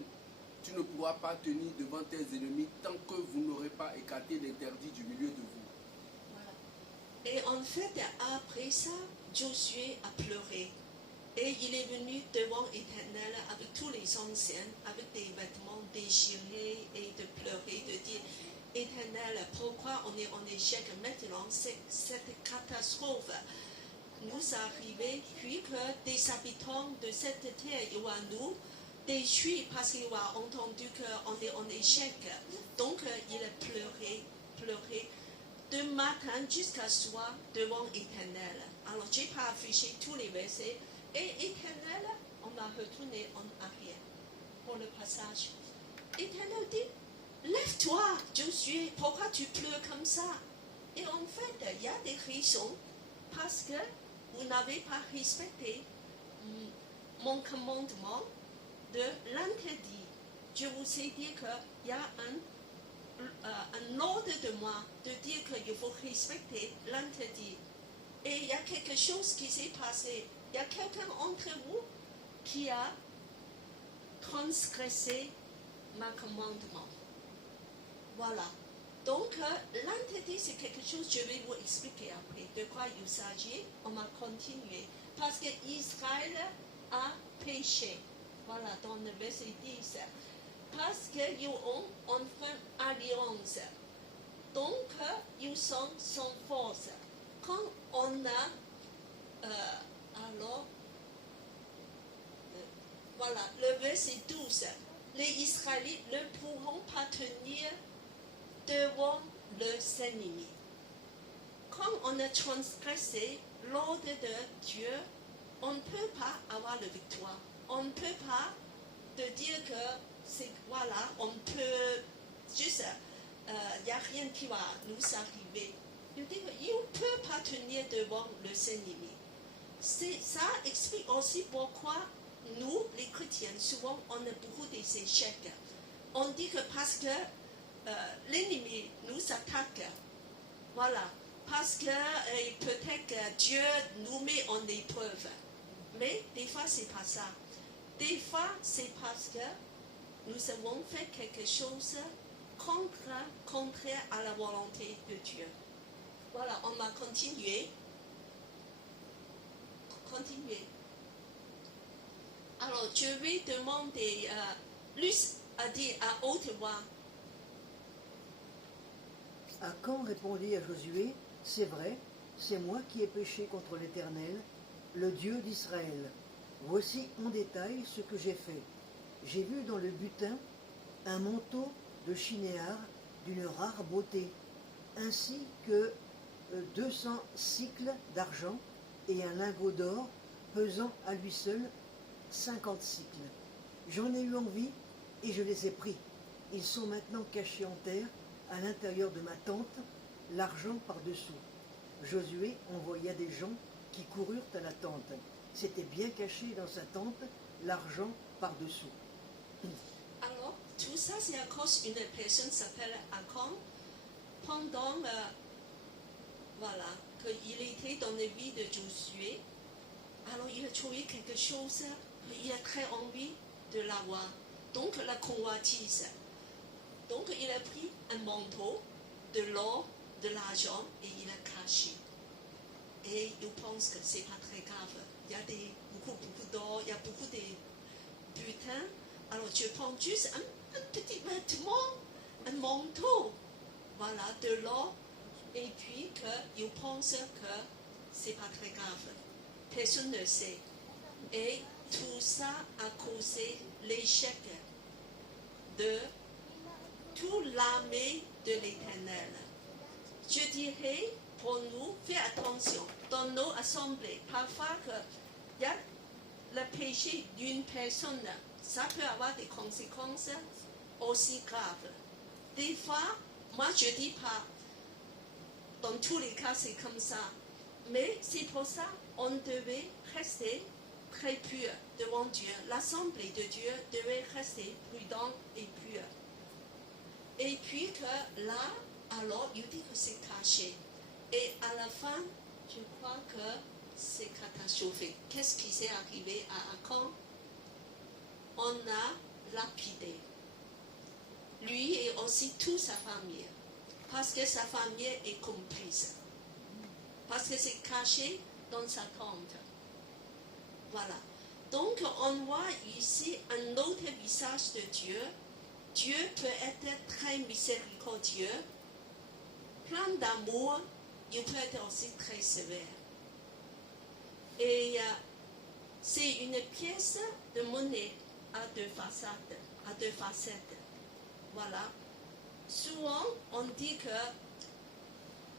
Tu ne pourras pas tenir devant tes ennemis tant que vous n'aurez pas écarté l'interdit du milieu de vous. Voilà. Et en fait, après ça, Josué a pleuré. Et il est venu devant l'Éternel avec tous les anciens, avec des vêtements déchirés et de pleurer, de dire, Éternel, pourquoi on est en échec maintenant? Cette catastrophe nous arrive, puis que des habitants de cette terre, il va nous détruire parce qu'il a entendu qu'on est en échec. Donc il a pleuré de matin jusqu'à soir devant l'Éternel. Alors je n'ai pas affiché tous les versets. Et Éternel, on va retourner en arrière pour le passage. Éternel dit, lève-toi, Josué, pourquoi tu pleures comme ça? Et en fait, il y a des raisons parce que vous n'avez pas respecté mon commandement de l'interdit. Je vous ai dit qu'il y a un ordre de moi de dire qu'il faut respecter l'interdit. Et il y a quelque chose qui s'est passé. Il y a quelqu'un entre vous qui a transgressé mon commandement. Voilà. Donc, l'interdit, c'est quelque chose, je vais vous expliquer après de quoi il s'agit. On va continuer. Parce qu'Israël a péché. Voilà, dans le verset 10. Parce qu'ils ont enfreint alliance. Donc, ils sont sans force. Quand on a... alors, voilà, le verset 12. Les Israélites ne pourront pas tenir devant leurs ennemis. Quand on a transgressé l'ordre de Dieu, on ne peut pas avoir la victoire. On ne peut pas te dire que c'est, voilà, on peut juste, il n'y a rien qui va nous arriver. Il dit qu'il ne peut pas tenir devant leurs ennemis. Ça explique aussi pourquoi nous, les chrétiens, souvent on a beaucoup d'échecs. On dit que parce que l'ennemi nous attaque, voilà, parce que peut-être que Dieu nous met en épreuve. Mais des fois, c'est pas ça. Des fois, c'est parce que nous avons fait quelque chose contraire à la volonté de Dieu. Voilà, on va continuer. Alors, je vais demander, Luce a dit à haute voix. Akan répondit à Josué, c'est vrai, c'est moi qui ai péché contre l'Éternel, le Dieu d'Israël. Voici en détail ce que j'ai fait. J'ai vu dans le butin un manteau de chinéar d'une rare beauté, ainsi que 200 cycles d'argent et un lingot d'or pesant à lui seul 50 cycles. J'en ai eu envie et je les ai pris. Ils sont maintenant cachés en terre à l'intérieur de ma tente, l'argent par-dessous. Josué envoya des gens qui coururent à la tente. C'était bien caché dans sa tente, l'argent par-dessous. Alors, tout ça, c'est à cause d'une personne qui s'appelle Akan. Pendant, voilà, qu'il était dans la vie de Josué, alors il a trouvé quelque chose il a très envie de l'avoir. Donc la convoitise. Donc il a pris un manteau, de l'or, de l'argent et il a caché. Et il pense que c'est pas très grave. Il y a beaucoup d'or, il y a beaucoup de butin. Alors je prends juste un petit vêtement, un manteau, voilà, de l'or. Et puis qu'il pense que c'est pas très grave. Personne ne sait. Et tout ça a causé l'échec de toute l'armée de l'Éternel. Je dirais, pour nous, faire attention dans nos assemblées. Parfois, il y a le péché d'une personne, ça peut avoir des conséquences aussi graves. Des fois, moi je dis pas, dans tous les cas c'est comme ça, mais c'est pour ça qu'on devait rester très pur devant Dieu. L'assemblée de Dieu devait rester prudent et pur. Et puis que là, alors, il dit que c'est caché. Et à la fin, je crois que c'est catastrophique. Qu'est-ce qui s'est arrivé à Achan? On a lapidé. Lui et aussi toute sa famille. Parce que sa famille est complice. Parce que c'est caché dans sa tente. Voilà. Donc, on voit ici un autre visage de Dieu. Dieu peut être très miséricordieux, plein d'amour, il peut être aussi très sévère. Et c'est une pièce de monnaie à deux facettes. Voilà. Souvent, on dit que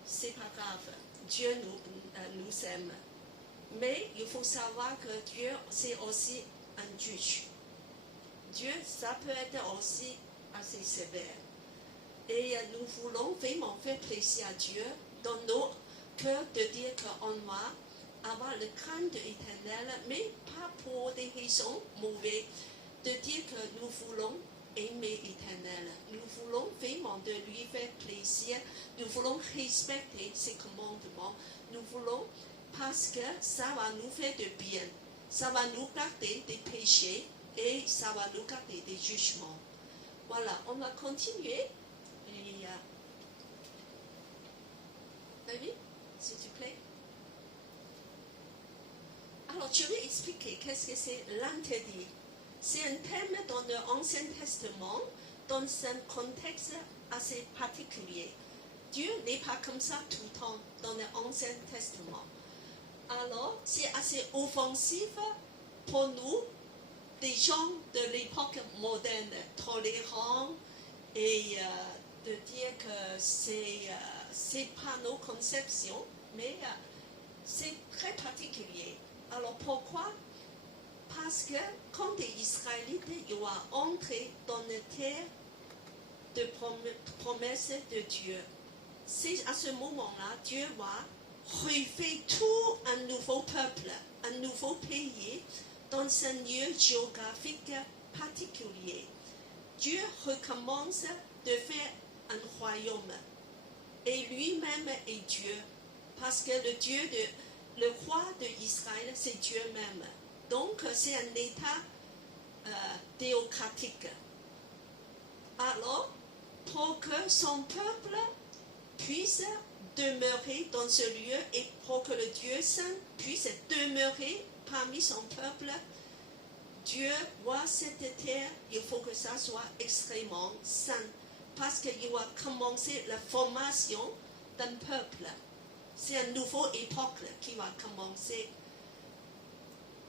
c'est pas grave, Dieu nous aime. Mais il faut savoir que Dieu, c'est aussi un juge. Dieu, ça peut être aussi assez sévère. Et nous voulons vraiment faire plaisir à Dieu dans nos cœurs de dire qu'on va avoir le crainte de l'Éternel, mais pas pour des raisons mauvaises, de dire que nous voulons aimer l'Éternel. Nous voulons vraiment de lui faire plaisir. Nous voulons respecter ses commandements. Nous voulons parce que ça va nous faire de bien. Ça va nous garder des péchés et ça va nous garder des jugements. Voilà, on va continuer. Et, Baby, s'il te plaît. Alors, je vais expliquer qu'est-ce que c'est l'interdit. C'est un thème dans l'Ancien Testament, dans un contexte assez particulier. Dieu n'est pas comme ça tout le temps dans l'Ancien Testament. Alors, c'est assez offensif pour nous, des gens de l'époque moderne, tolérants, et de dire que c'est pas nos conceptions, mais c'est très particulier. Alors pourquoi? Parce que quand les Israélites ils vont entrer dans la terre de promesse de Dieu, c'est à ce moment-là, Dieu va refaire tout un nouveau peuple, un nouveau pays, dans un lieu géographique particulier. Dieu recommence de faire un royaume. Et lui-même est Dieu. Parce que le roi d'Israël, c'est Dieu même. Donc, c'est un État théocratique. Alors, pour que son peuple puisse demeurer dans ce lieu et pour que le Dieu saint puisse demeurer parmi son peuple, Dieu voit cette terre, il faut que ça soit extrêmement saint. Parce qu'il va commencer la formation d'un peuple. C'est une nouvelle époque qui va commencer.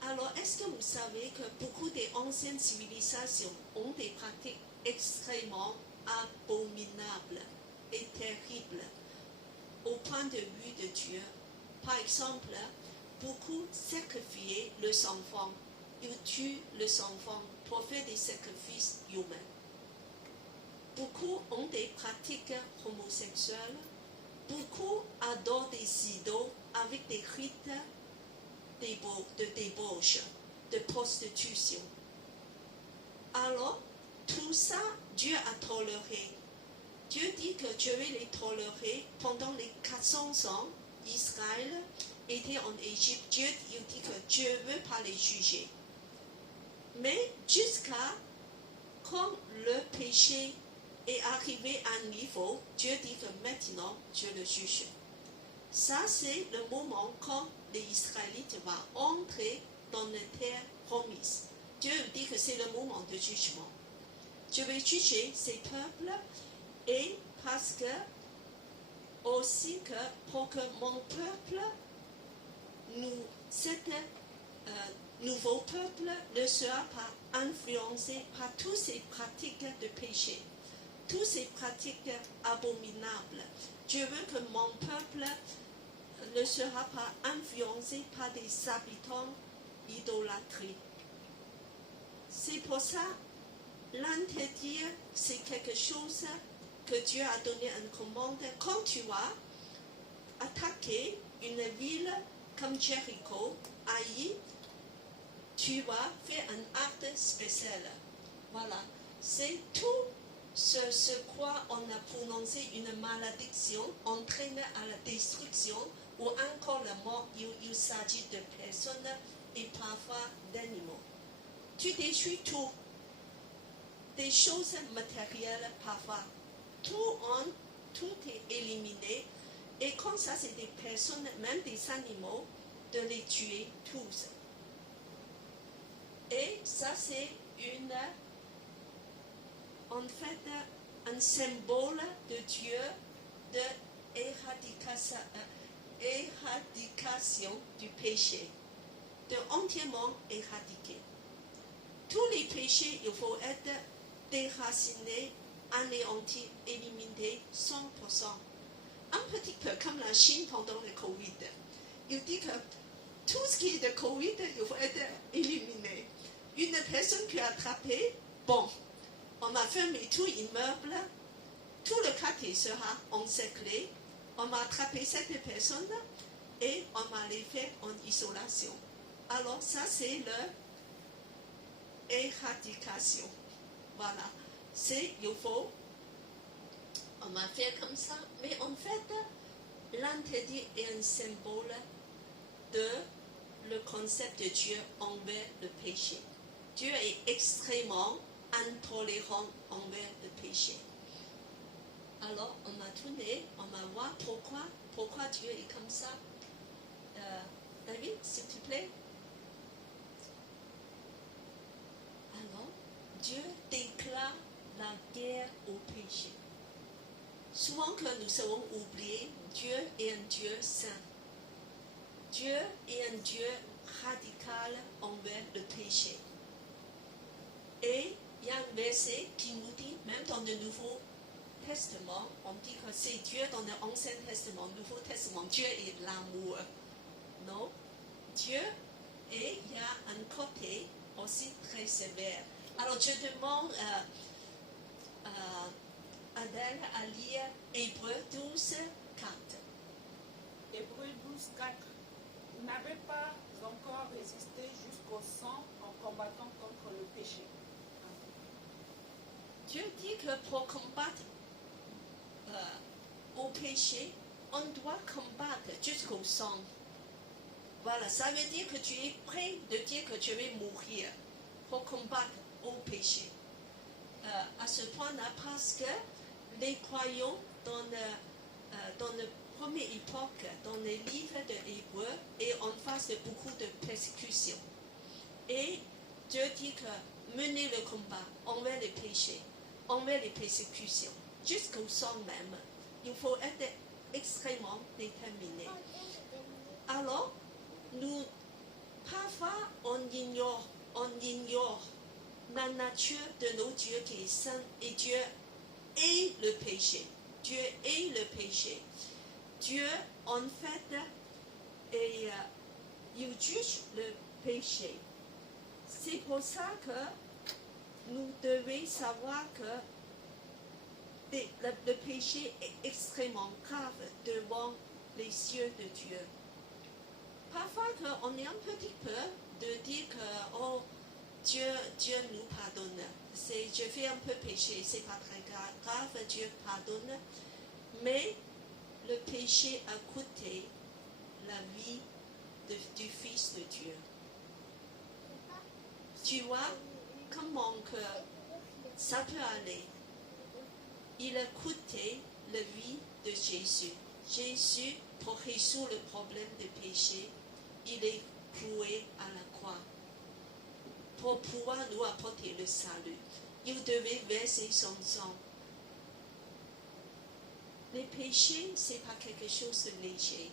Alors, est-ce que vous savez que beaucoup d'anciennes civilisations ont des pratiques extrêmement abominables et terribles au point de vue de Dieu? Par exemple, beaucoup sacrifiaient leurs enfants. Ils tuent leurs enfants pour faire des sacrifices humains. Beaucoup ont des pratiques homosexuelles. Beaucoup adorent des idoles avec des rites de débauche, de prostitution. Alors, tout ça, Dieu a toléré. Dieu dit que Dieu va les tolérer pendant les 400 ans. Israël était en Égypte. Dieu il dit que Dieu ne veut pas les juger. Mais jusqu'à quand le péché est arrivé à un niveau, Dieu dit que maintenant, Dieu le juge. Ça, c'est le moment quand les Israélites vont entrer dans la terre promise. Dieu dit que c'est le moment de jugement. Je vais juger ces peuples et parce que aussi que pour que mon peuple, cet nouveau peuple ne sera pas influencé par toutes ces pratiques de péché, toutes ces pratiques abominables. Je veux que mon peuple ne sera pas influencé par des habitants idolâtries. C'est pour ça, l'interdire, c'est quelque chose que Dieu a donné une commande. Quand tu vas attaquer une ville comme Jéricho, Haï, tu vas faire un acte spécial. Voilà. C'est tout ce quoi on a prononcé une malédiction entraîne à la destruction ou encore la mort. Il s'agit de personnes et parfois d'animaux. Tu détruis tout. Des choses matérielles parfois. Tout est éliminé. Et comme ça, c'est des personnes, même des animaux, de les tuer tous. Et ça, c'est en fait, un symbole de Dieu de éradication du péché, de entièrement éradiquer. Tous les péchés, il faut être déracinés, anéantis, éliminés 100%. Un petit peu comme la Chine pendant le Covid. Il dit que tout ce qui est de Covid, il faut être éliminé. Une personne qui a attrapé, bon, on a fermé tout immeuble, tout le quartier sera encerclé, on va attraper cette personne et on va les faire en isolation. Alors ça c'est l'éradication. Voilà. Il faut, on va faire comme ça, mais en fait, l'interdit est un symbole de le concept de Dieu envers le péché. Dieu est extrêmement intolérant envers le péché. Alors, on va tourner, on va voir pourquoi Dieu est comme ça. David, s'il te plaît. Alors, Dieu déclare la guerre au péché. Souvent que nous avons oublié, Dieu est un Dieu saint. Dieu est un Dieu radical envers le péché. Et il y a un verset qui nous dit, même dans le Nouveau Testament, on dit que c'est Dieu dans l'Ancien Testament, le Nouveau Testament, Dieu est l'amour. Non, Dieu, et il y a un côté aussi très sévère. Alors je demande à Adèle à lire Hébreux 12, 4. Hébreux 12, 4. Vous n'avez pas encore résisté jusqu'au sang en combattant contre le péché. Dieu dit que pour combattre au péché, on doit combattre jusqu'au sang. Voilà, ça veut dire que tu es prêt de dire que tu vas mourir pour combattre au péché. À ce point-là, parce que les croyants dans la première époque, dans les livres de l'Hébreu, et en face de beaucoup de persécutions. Et Dieu dit que mener le combat envers les péchés, envers les persécutions, jusqu'au sang même, il faut être extrêmement déterminé. Alors, nous, parfois, on ignore la nature de nos dieux qui est saint, et Dieu est le péché. Dieu est le péché. Dieu, en fait, il juge le péché. C'est pour ça que nous devons savoir que le péché est extrêmement grave devant les yeux de Dieu. Parfois, on est un petit peu de dire que oh, Dieu nous pardonne. Je fais un peu péché, c'est pas très grave, Dieu pardonne. Mais le péché a coûté la vie du Fils de Dieu. Tu vois comment que ça peut aller. Il a coûté la vie de Jésus. Jésus, pour résoudre le problème du péché, il est cloué à la croix. Pour pouvoir nous apporter le salut, il devait verser son sang. Les péchés, ce n'est pas quelque chose de léger.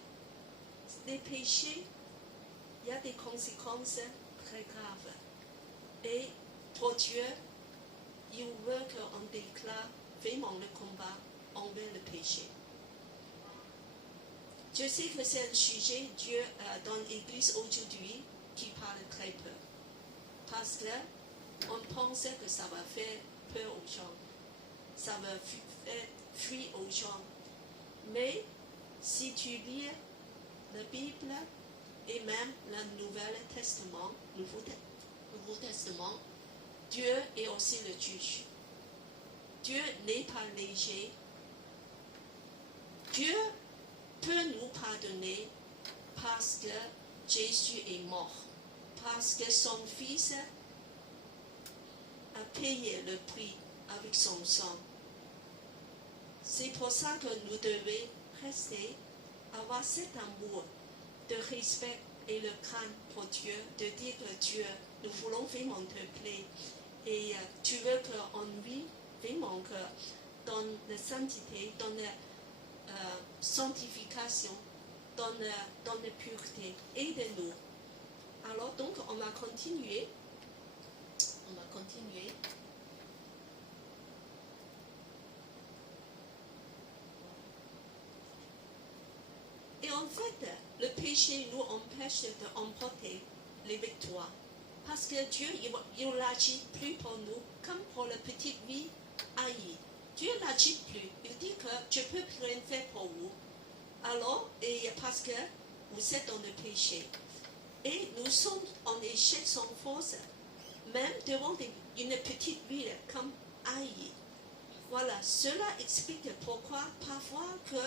Les péchés, il y a des conséquences très graves. Et pour Dieu, il veut qu'on déclare vraiment le combat envers le péché. Je sais que c'est un sujet, Dieu, dans l'Église aujourd'hui, qui parle très peu. Parce qu'on pense que ça va faire peur aux gens. Ça va faire fuir aux gens. Mais si tu lis la Bible et même le Nouveau Testament, Dieu est aussi le juge. Dieu n'est pas léger. Dieu peut nous pardonner parce que Jésus est mort, parce que son Fils a payé le prix avec son sang. C'est pour ça que nous devons rester, avoir cet amour de respect et le crainte pour Dieu, de dire que Dieu, nous voulons vraiment te plaire. Et tu veux qu'on vive vraiment que dans la sainteté, dans la sanctification, dans la pureté. Aide-nous. Alors donc, on va continuer. Et en fait, le péché nous empêche d'emporter les victoires. Parce que Dieu, il n'agit plus pour nous comme pour la petite vie haïe. Dieu n'agit plus. Il dit que je ne peux plus rien faire pour vous. Alors, et parce que vous êtes dans le péché. Et nous sommes en échec sans force, même devant une petite ville comme Haï. Voilà, cela explique pourquoi parfois que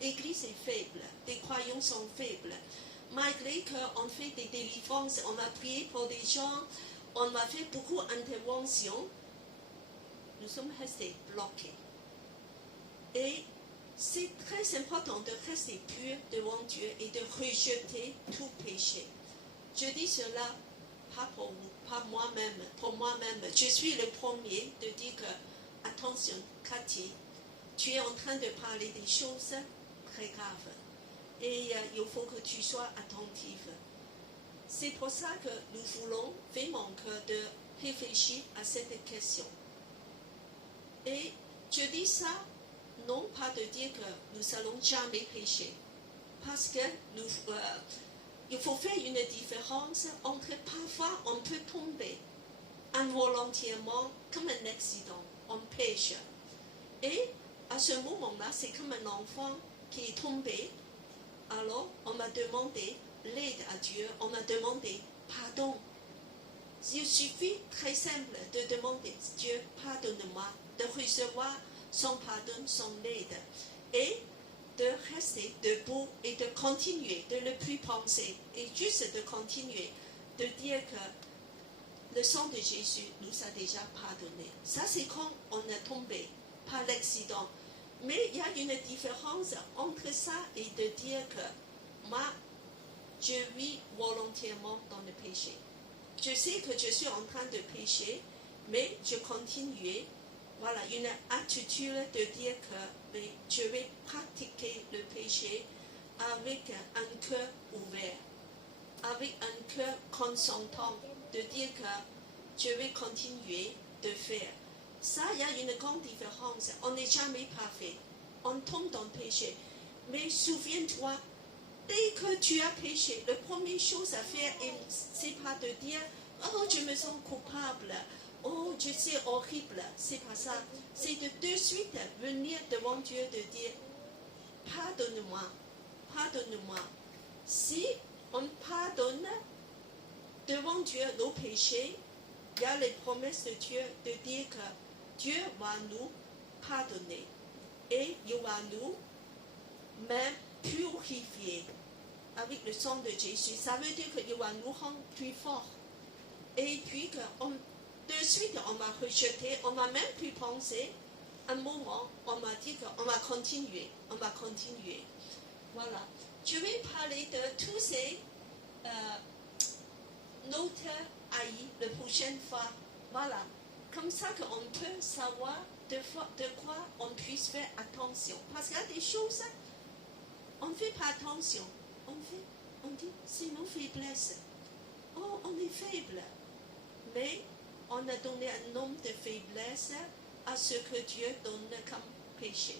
l'Église est faible, les croyants sont faibles. Malgré qu'on fait des délivrances, on va prier pour des gens, on va faire beaucoup d'interventions, nous sommes restés bloqués. Et c'est très important de rester pur devant Dieu et de rejeter tout péché. Je dis cela pas pour vous, pas moi-même, pour moi-même. Je suis le premier de dire que, attention, Cathy, tu es en train de parler des choses très graves. Et il faut que tu sois attentive. C'est pour ça que nous voulons vraiment de réfléchir à cette question. Et je dis ça, non pas de dire que nous allons jamais pécher. Parce que il faut faire une différence entre parfois on peut tomber involontairement comme un accident, on pêche. Et à ce moment-là, c'est comme un enfant qui est tombé. Alors, on m'a demandé l'aide à Dieu, on m'a demandé pardon. Il suffit très simple de demander Dieu, pardonne-moi, de recevoir son pardon, son aide, et de rester debout et de continuer, de ne plus penser, et juste de continuer, de dire que le sang de Jésus nous a déjà pardonné. Ça, c'est quand on est tombé par l'accident. Mais il y a une différence entre ça et de dire que moi, je vis volontairement dans le péché. Je sais que je suis en train de pécher, mais je continue. Voilà, une attitude de dire que je vais pratiquer le péché avec un cœur ouvert, avec un cœur consentant, de dire que je vais continuer de faire. Ça, il y a une grande différence. On n'est jamais parfait. On tombe dans le péché. Mais souviens-toi, dès que tu as péché, la première chose à faire, c'est pas de dire « Oh, je me sens coupable. Oh, je suis horrible. » C'est pas ça. C'est de suite venir devant Dieu de dire « Pardonne-moi. Pardonne-moi. » Si on pardonne devant Dieu nos péchés, il y a les promesses de Dieu de dire que Dieu va nous pardonner et il va nous même purifier avec le sang de Jésus. Ça veut dire qu'il va nous rendre plus forts. Et puis, de suite, on m'a rejeté, on m'a même pu penser, un moment, on m'a dit qu'on va continuer, on va continuer. Voilà. Je vais parler de tous ces notes haïes la prochaine fois. Voilà. Comme ça qu'on peut savoir de quoi on puisse faire attention. Parce qu'il y a des choses, on ne fait pas attention. On dit, c'est nos faiblesses. Oh, on est faible. Mais on a donné un nombre de faiblesses à ce que Dieu donne comme péché.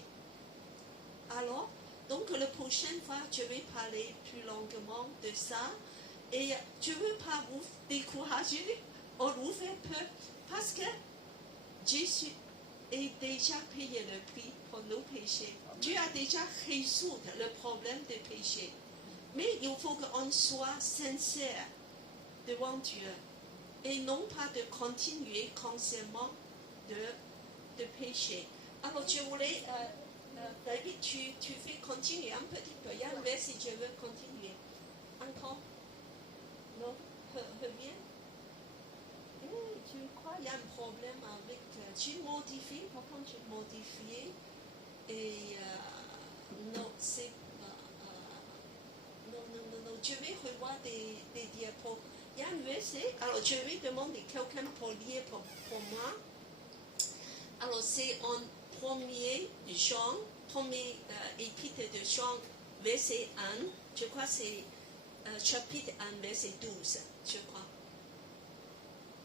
Alors, donc la prochaine fois, je vais parler plus longuement de ça. Et je ne veux pas vous décourager, on vous fait peur, parce que Jésus a déjà payé le prix pour nos péchés. Dieu a déjà résolu le problème des péchés. Mais il faut qu'on soit sincère devant Dieu et non pas de continuer consciemment de pécher. Alors je voulais, David, tu fais continuer un petit peu. Il y a un verset, je veux continuer. Encore? Non? Reviens? Tu crois qu'il y a un problème avec... tu modifies, pourquoi tu modifies? Et non, c'est... non, je vais revoir des diapos. Il y a un verset, alors je vais demander quelqu'un pour lire pour moi. Alors c'est en premier épître de Jean, verset 1, je crois que c'est chapitre 1, verset 12, je crois.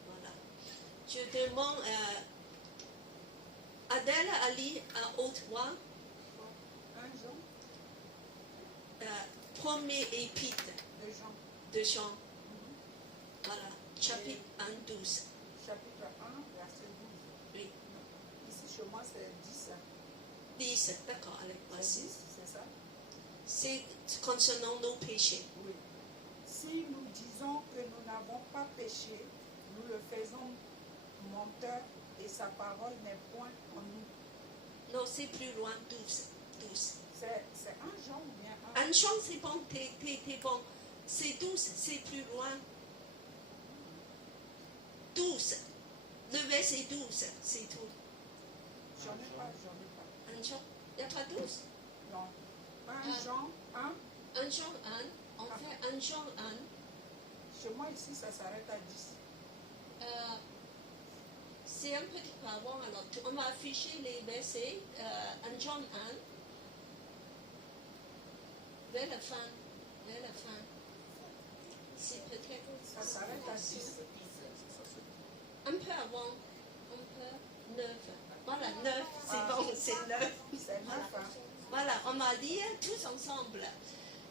Voilà. Je demande Adèle à lire à haute voix. Premier épître de Jean. Voilà, chapitre 1, 12. Chapitre 1, verset 12. Oui. Ici, chez moi, c'est 10. 10, d'accord, allez, voici. C'est ça? C'est concernant nos péchés. Oui. Si nous disons que nous n'avons pas péché, nous le faisons menteur et sa parole n'est point en nous. Non, c'est plus loin, 12. C'est un Jean ou bien un? Un Jean, c'est bon, t'es bon. C'est 12, c'est plus loin. 12. Le verset 12, c'est tout. J'en ai pas. Un Jean, il n'y a pas 12? Non. Un Jean 1. Un Jean 1, on fait un Jean 1. Chez moi, ici, ça s'arrête à 10. C'est un petit peu avant, alors on va afficher les versets. Un Jean 1. Vers la fin. C'est peut-être... Ça s'arrête à 10. Un peu avant, un peu 9. Voilà, 9, c'est bon, c'est 9. C'est 9, hein? Voilà, on va lire tous ensemble.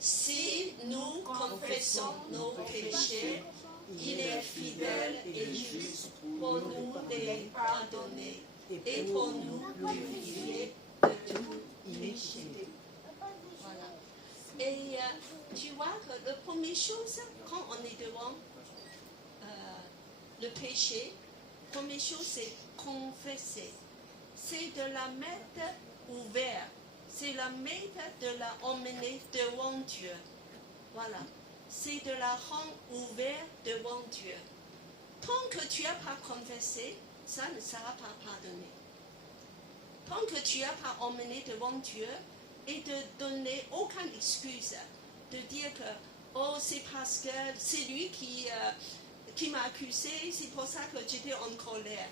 Si nous confessons nos péchés, il est fidèle et juste pour nous les pardonner et pour nous purifier de tout péché. Voilà. Et tu vois que la première chose, quand on est devant le péché, la première chose, c'est confesser. C'est de la mettre ouverte. C'est la mettre, de la emmener devant Dieu. Voilà. C'est de la rendre ouverte devant Dieu. Tant que tu n'as pas confessé, ça ne sera pas pardonné. Tant que tu n'as pas emmené devant Dieu et de donner aucune excuse, de dire que oh, c'est parce que c'est lui qui m'a accusé, c'est pour ça que j'étais en colère.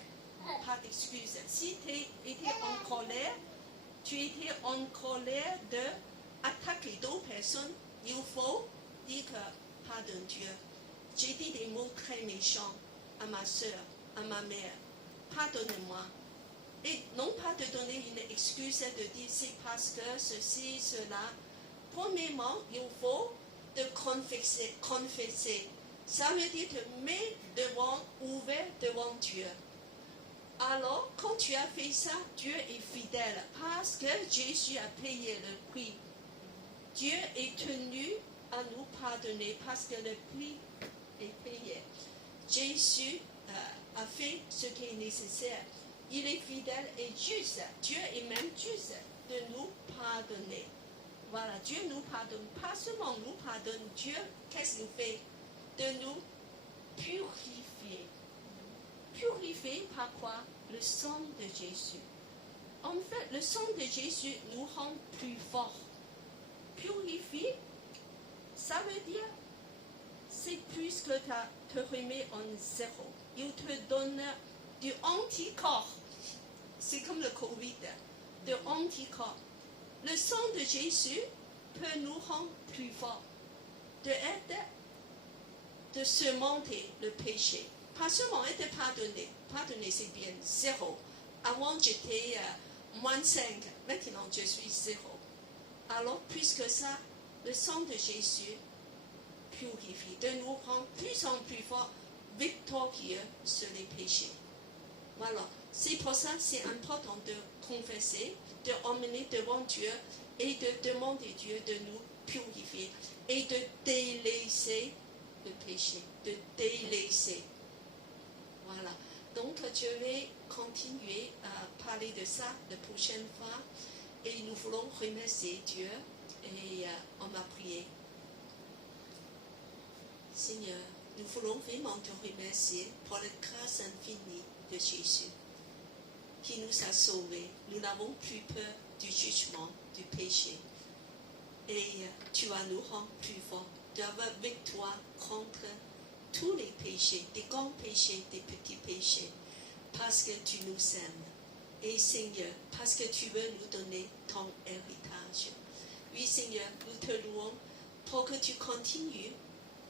Pas d'excuse. Si tu étais en colère, tu étais en colère d'attaquer d'autres personnes, il faut dire que pardonne Dieu. J'ai dit des mots très méchants à ma soeur, à ma mère. Pardonnez-moi. Et non pas de donner une excuse de dire c'est parce que ceci, cela. Premièrement, il faut de confesser. Ça veut dire te mettre ouvert devant Dieu. Alors, quand tu as fait ça, Dieu est fidèle parce que Jésus a payé le prix. Dieu est tenu à nous pardonner parce que le prix est payé. Jésus a fait ce qui est nécessaire. Il est fidèle et juste. Dieu est même juste de nous pardonner. Voilà, Dieu nous pardonne. Pas seulement nous pardonne, Dieu, qu'est-ce qu'il fait? De nous purifié. Purifié par quoi? Le sang de Jésus. En fait, le sang de Jésus nous rend plus forts. Purifié, ça veut dire, c'est plus que te remet en zéro. Il te donne du anticorps. C'est comme le Covid, de anticorps. Le sang de Jésus peut nous rendre plus forts, de surmonter le péché. Pas seulement être pardonné. Pardonner, c'est bien, zéro. Avant, j'étais moins 5. Maintenant, je suis zéro. Alors, puisque ça, le sang de Jésus purifie, de nous rendre plus en plus forts, victorieux sur les péchés. Voilà. C'est pour ça que c'est important de confesser, de emmener devant Dieu et de demander Dieu de nous purifier et de délaisser le péché, de délaisser. Voilà. Donc, je vais continuer à parler de ça la prochaine fois et nous voulons remercier Dieu et on va prier. Seigneur, nous voulons vraiment te remercier pour la grâce infinie de Jésus qui nous a sauvés. Nous n'avons plus peur du jugement, du péché. Et tu vas nous rendre plus forts, d'avoir victoire contre tous les péchés, des grands péchés, des petits péchés, parce que tu nous aimes. Et Seigneur, parce que tu veux nous donner ton héritage. Oui Seigneur, nous te louons pour que tu continues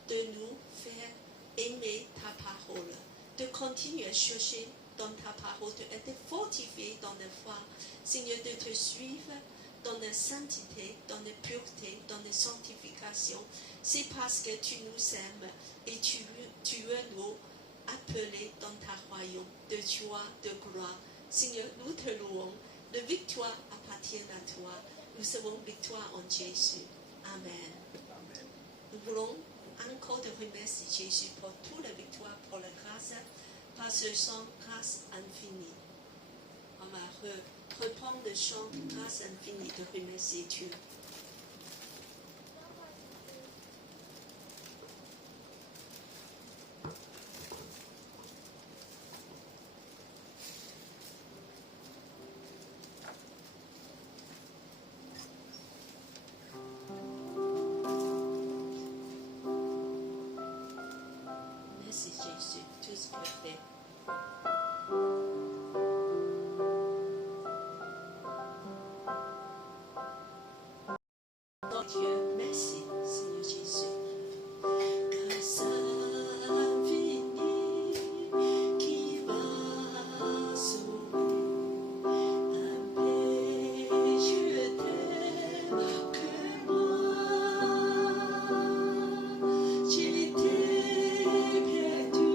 de nous faire aimer ta parole, de continuer à chercher dans ta parole, d'être fortifié dans la foi, Seigneur, de te suivre dans la sainteté, dans la pureté, dans la sanctification. C'est parce que tu nous aimes et tu veux nous appeler dans ta royaume de joie, de gloire. Seigneur, nous te louons. La victoire appartient à toi. Nous avons victoire en Jésus. Amen. Amen. Nous voulons encore te remercier Jésus pour toute la victoire, pour la grâce, par ce chant grâce infinie. On va reprendre le chant grâce infinie de remercier Dieu. Merci Jésus, tout ce que tu fais. Oh Dieu, merci Seigneur Jésus. Grâce infinie qui m'a sauvé, un péché tel que moi. J'étais perdu,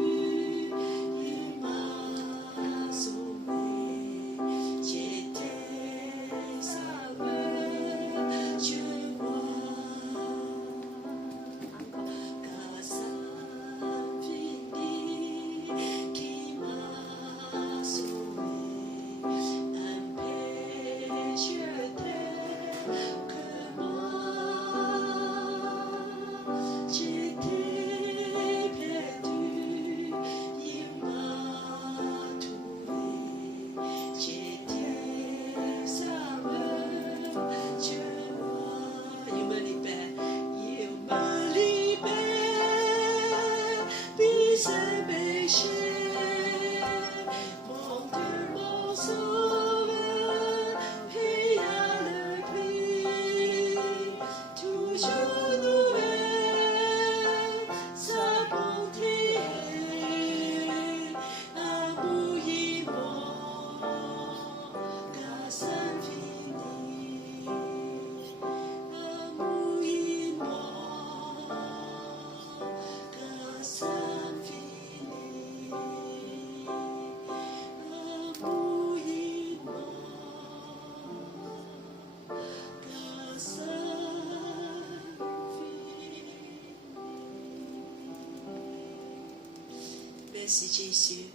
il m'a sauvé. J'étais aveugle, je vois. Grâce infinie qui m'a sauvé, un péché tel que moi. J'étais perdu, il m'a trouvé. J'étais aveugle, je vois. Il me libère, puis ses péchés. Mon Dieu, mon sauveur, paya le prix. Toujours nouvelle, sa bonté, amour immense, grâce infinie, amour immense, grâce infinie, amour immense, grâce infinie. Merci Jésus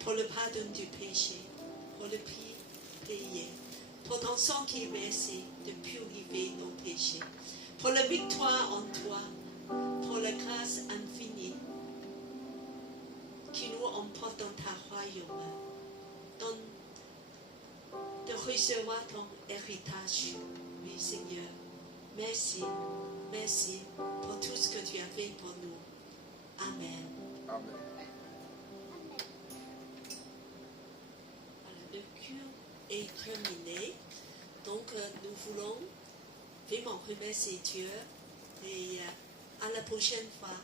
pour le pardon du péché, pour le prix payé, pour ton sang qui est versé de purifier nos péchés, pour la victoire en toi, pour la grâce infinie on porte dans ta royaume, de recevoir ton héritage. Oui, Seigneur. Merci. Merci pour tout ce que tu as fait pour nous. Amen. Amen. Voilà, le culte est terminé. Donc, nous voulons vraiment remercier Dieu et à la prochaine fois.